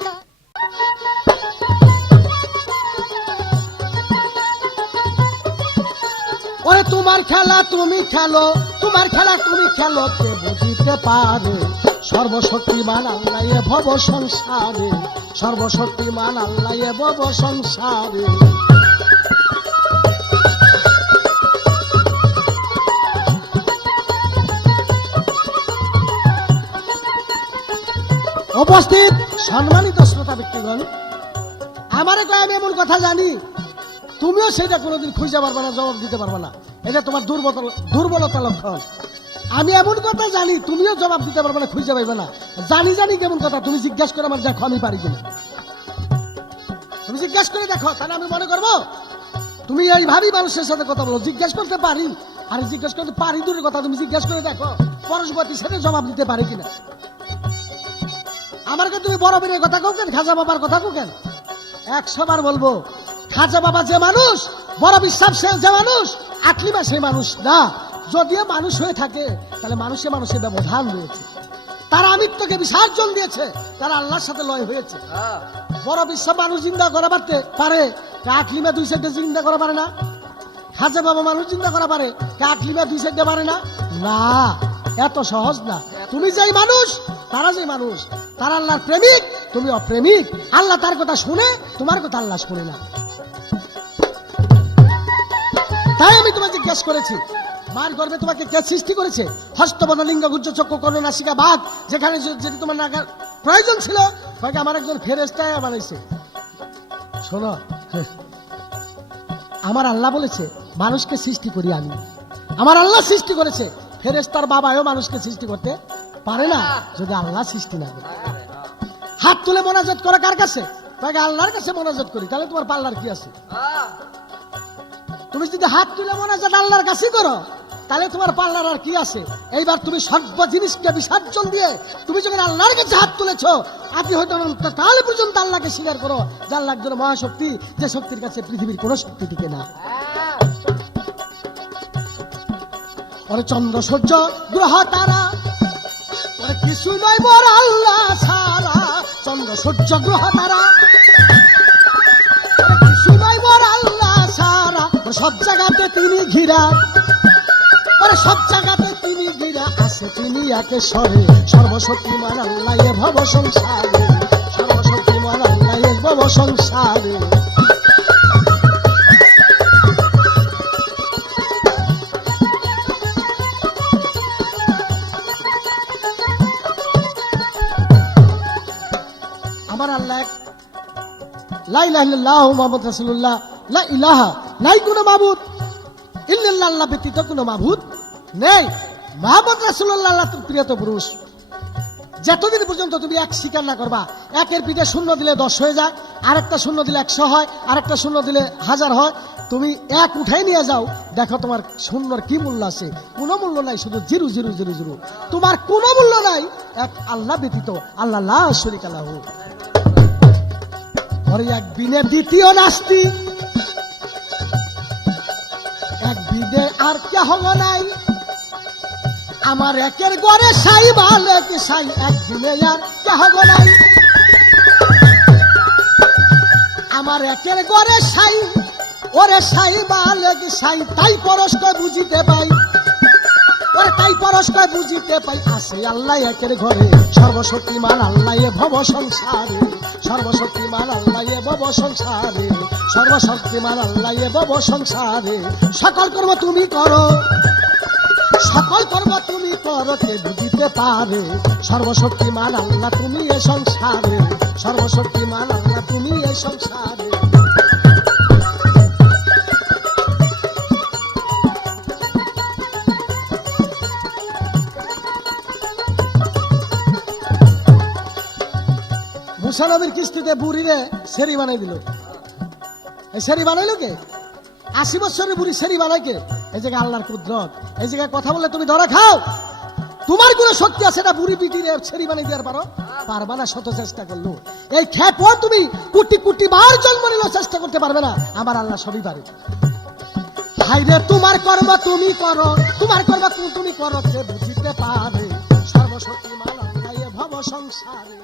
ওরে তোমার খেলা তুমি খেলো, তোমার খেলা তুমি খেলো, কে বুঝিতে পারে? সর্বশক্তিমান আল্লাহ এ ভব সংসারে, সর্বশক্তিমান আল্লাহ এ ভব সংসারে। উপস্থিত সম্মানিত শ্রোতা ব্যক্তিগণ, আমারে কয় আমি এমন কথা জানি, তুমিও সেটা কোনোদিন খুঁজে পারবে না, জবাব দিতে পারবে না। এটা তোমার দুর্বলতা লক্ষণ। আমি এমন কথা জানি, তুমিও জবাব দিতে পারবে না, খুঁজে পাইবে না। জানি জানি কেমন কথা, তুমি জিজ্ঞাসা করে আমার দেখো আমি পারি কিনা। তুমি জিজ্ঞাসা করে দেখো, তাহলে আমি মনে করবো তুমি এইভাবেই মানুষের সাথে কথা বলো। জিজ্ঞাসা করতে পারি, আর জিজ্ঞাসা করতে পারি দূরের কথা, তুমি জিজ্ঞাসা করে দেখো পরশবতী সাথে জবাব দিতে পারি কিনা। আমার কাছে তুমি বড় বীরের কথা কও কেন, খাজা বাবার কথা কও কেন? 100 বার বলবো, খাজা বাবা যে মানুষ, বড় বিশ্বাস সে যে মানুষ, আকলিমা সেই মানুষ না। যদিও মানুষ হয়ে থাকে, তাহলে মানুষে মানুষের ব্যবধান রয়েছে। তারা আমিত্বকে বিসর্জন দিয়েছে, তারা আল্লাহর সাথে লয় হয়েছে। বড় বিশ্বাস মানুষ জিন্দা করা পারে, আকলিমা 2 সাইডে জিন্দা করা পারে না। খাজা বাবা মানুষ জিন্দা করা পারে, আকলিমা 2 সাইডে পারে না। না, এত সহজ না। তুমি যেই মানুষ, তারা যে মানুষ, তারা আল্লাহর প্রেমিক, তুমি অপ্রেমিক। আল্লাহ তার কথা শুনে, তোমার কথা আল্লাহ শুনে না। তাই আমি তোমাকে জিজ্ঞাসা করেছি, মার গর্ভে তোমাকে কে সৃষ্টি করেছে? হস্তপদ লিঙ্গ গুজ্জ চক্ষু কর্ণ নাসিকা বাঘ, যেখানে যেটি তোমার নাগার প্রয়োজন ছিল, আমার একজন ফেরেশতা বানাইছে। শোনো, আমার আল্লাহ বলেছে মানুষকে সৃষ্টি করি আমি। আমার আল্লাহ সৃষ্টি করেছে, ফেরেশতার বাবাও মানুষকে সৃষ্টি করতে পারে না যদি আল্লাহ সৃষ্টি না করে। হাত তুলে মোনাজাত করে কার কাছে? আল্লাহর কাছে মোনাজাত করি, তাহলে তোমার পাল্লার কি আছে? তুমি যদি হাত তুলে মোনাজাত আল্লাহর কাছে করো, তাহলে তোমার পাল্লার আর কি আছে? এইবার তুমি সর্ব জিনিসকে বিসর্জন দিয়ে তুমি যখন আল্লাহর কাছে হাত তুলেছ, আপনি হয়তো তাহলে পর্যন্ত আল্লাহকে স্বীকার করো যে আল্লাহ একজন মহাশক্তি, যে শক্তির কাছে পৃথিবীর কোন শক্তি টিকে না। ওরে চন্দ্র সূর্য গ্রহ তারা, ওরে কিছু নয় বড় আল্লাহ ছাড়া। চন্দ্র সূর্য গ্রহ তারা, ওরে কিছু নয় বড় আল্লাহ ছাড়া। সব জায়গাতে তিনি ঘিরা, ওরে সব জায়গাতে তিনি ঘিরা আছে, তিনি একে স্বরে। সর্বশক্তিমান আল্লাহ এ ভব সংসারে, সর্বশক্তিমান আল্লাহ এ ভব সংসারে। আমার আল্লাহ লা ইলাহা ইল্লাল্লাহু মুহাম্মাদুর রাসূলুল্লাহ, লা ইলাহা, নাই কোনো মাবুদ ইল্লাল্লাহ, আল্লাহ ব্যতীত কোনো মাবুদ নেই। মুহাম্মদ রাসূলুল্লাহ আল্লাহর প্রিয়তম পুরুষ। যতদিন পর্যন্ত তুমি এক স্বীকার না করবা, একের পিঠে শূন্য দিলে 10 হয়ে যায়, আরেকটা শূন্য দিলে 100 হয়, আরেকটা শূন্য দিলে 1000 হয়। তুমি এক উঠাই নিয়ে যাও, দেখো তোমার শূন্যর কি মূল্য আছে? কোনো মূল্য নাই, শুধু 0 0 0 0। তোমার কোনো মূল্য নাই এক আল্লাহ ব্যতীত, আল্লাহ লা শারীকা লাহু। আর এক বিনে দ্বিতীয় নাস্তি, এক বিদে আর কে হলো নাই। আমার একের গড়ে সাই বালক সাই, এক দিনে আর কে হলো নাই। আমার একের গড়ে সাই, ওরে সাই বালক সাই, তাই পরস্পর বুঝিতে পাই, ওরে তাই পরস্পর বুঝিতে পাই। আছে আল্লাহ একের ঘরে, সর্বশক্তিমান আল্লাহ এ ভব সংসারে, সর্বশক্তিমান আল্লাহ এ ভব সংসারে, সর্বশক্তিমান আল্লাহ এ ভব সংসারে। সকল কর্ম তুমি করো, সকল কর্ম তুমি করো, কে বুঝিতে পারে? সর্বশক্তিমান আল্লাহ তুমি এ সংসারে, সর্বশক্তিমান আল্লাহ তুমি এ সংসারে। মুসা নবীর কিস্তিতে বুড়িরে সেরি বানাই দিল। এই সেরি বানাইলো কে? 80 বছরের বুড়ি সেরি বানাই কে? এই জায়গায় আল্লাহর কুদরত। এই জায়গায় কথা বললে তুমি ধরা খাও। তোমার কোনো শক্তি আছে না বুড়ি পিটিরে সেরি বানাই দেওয়ার পারবা না, শত চেষ্টা করলো। এই খেপো তুমি কোটি কোটি বার জন্ম নিলেও চেষ্টা করতে পারবে না, আমার আল্লাহ সবই পারে। হাইরে তোমার কর্ম তুমি করো, তোমার কর্ম তুমি করো, কে বুঝিতে পারে? সর্বশক্তিমান আল্লাহ এ ভব সংসারে।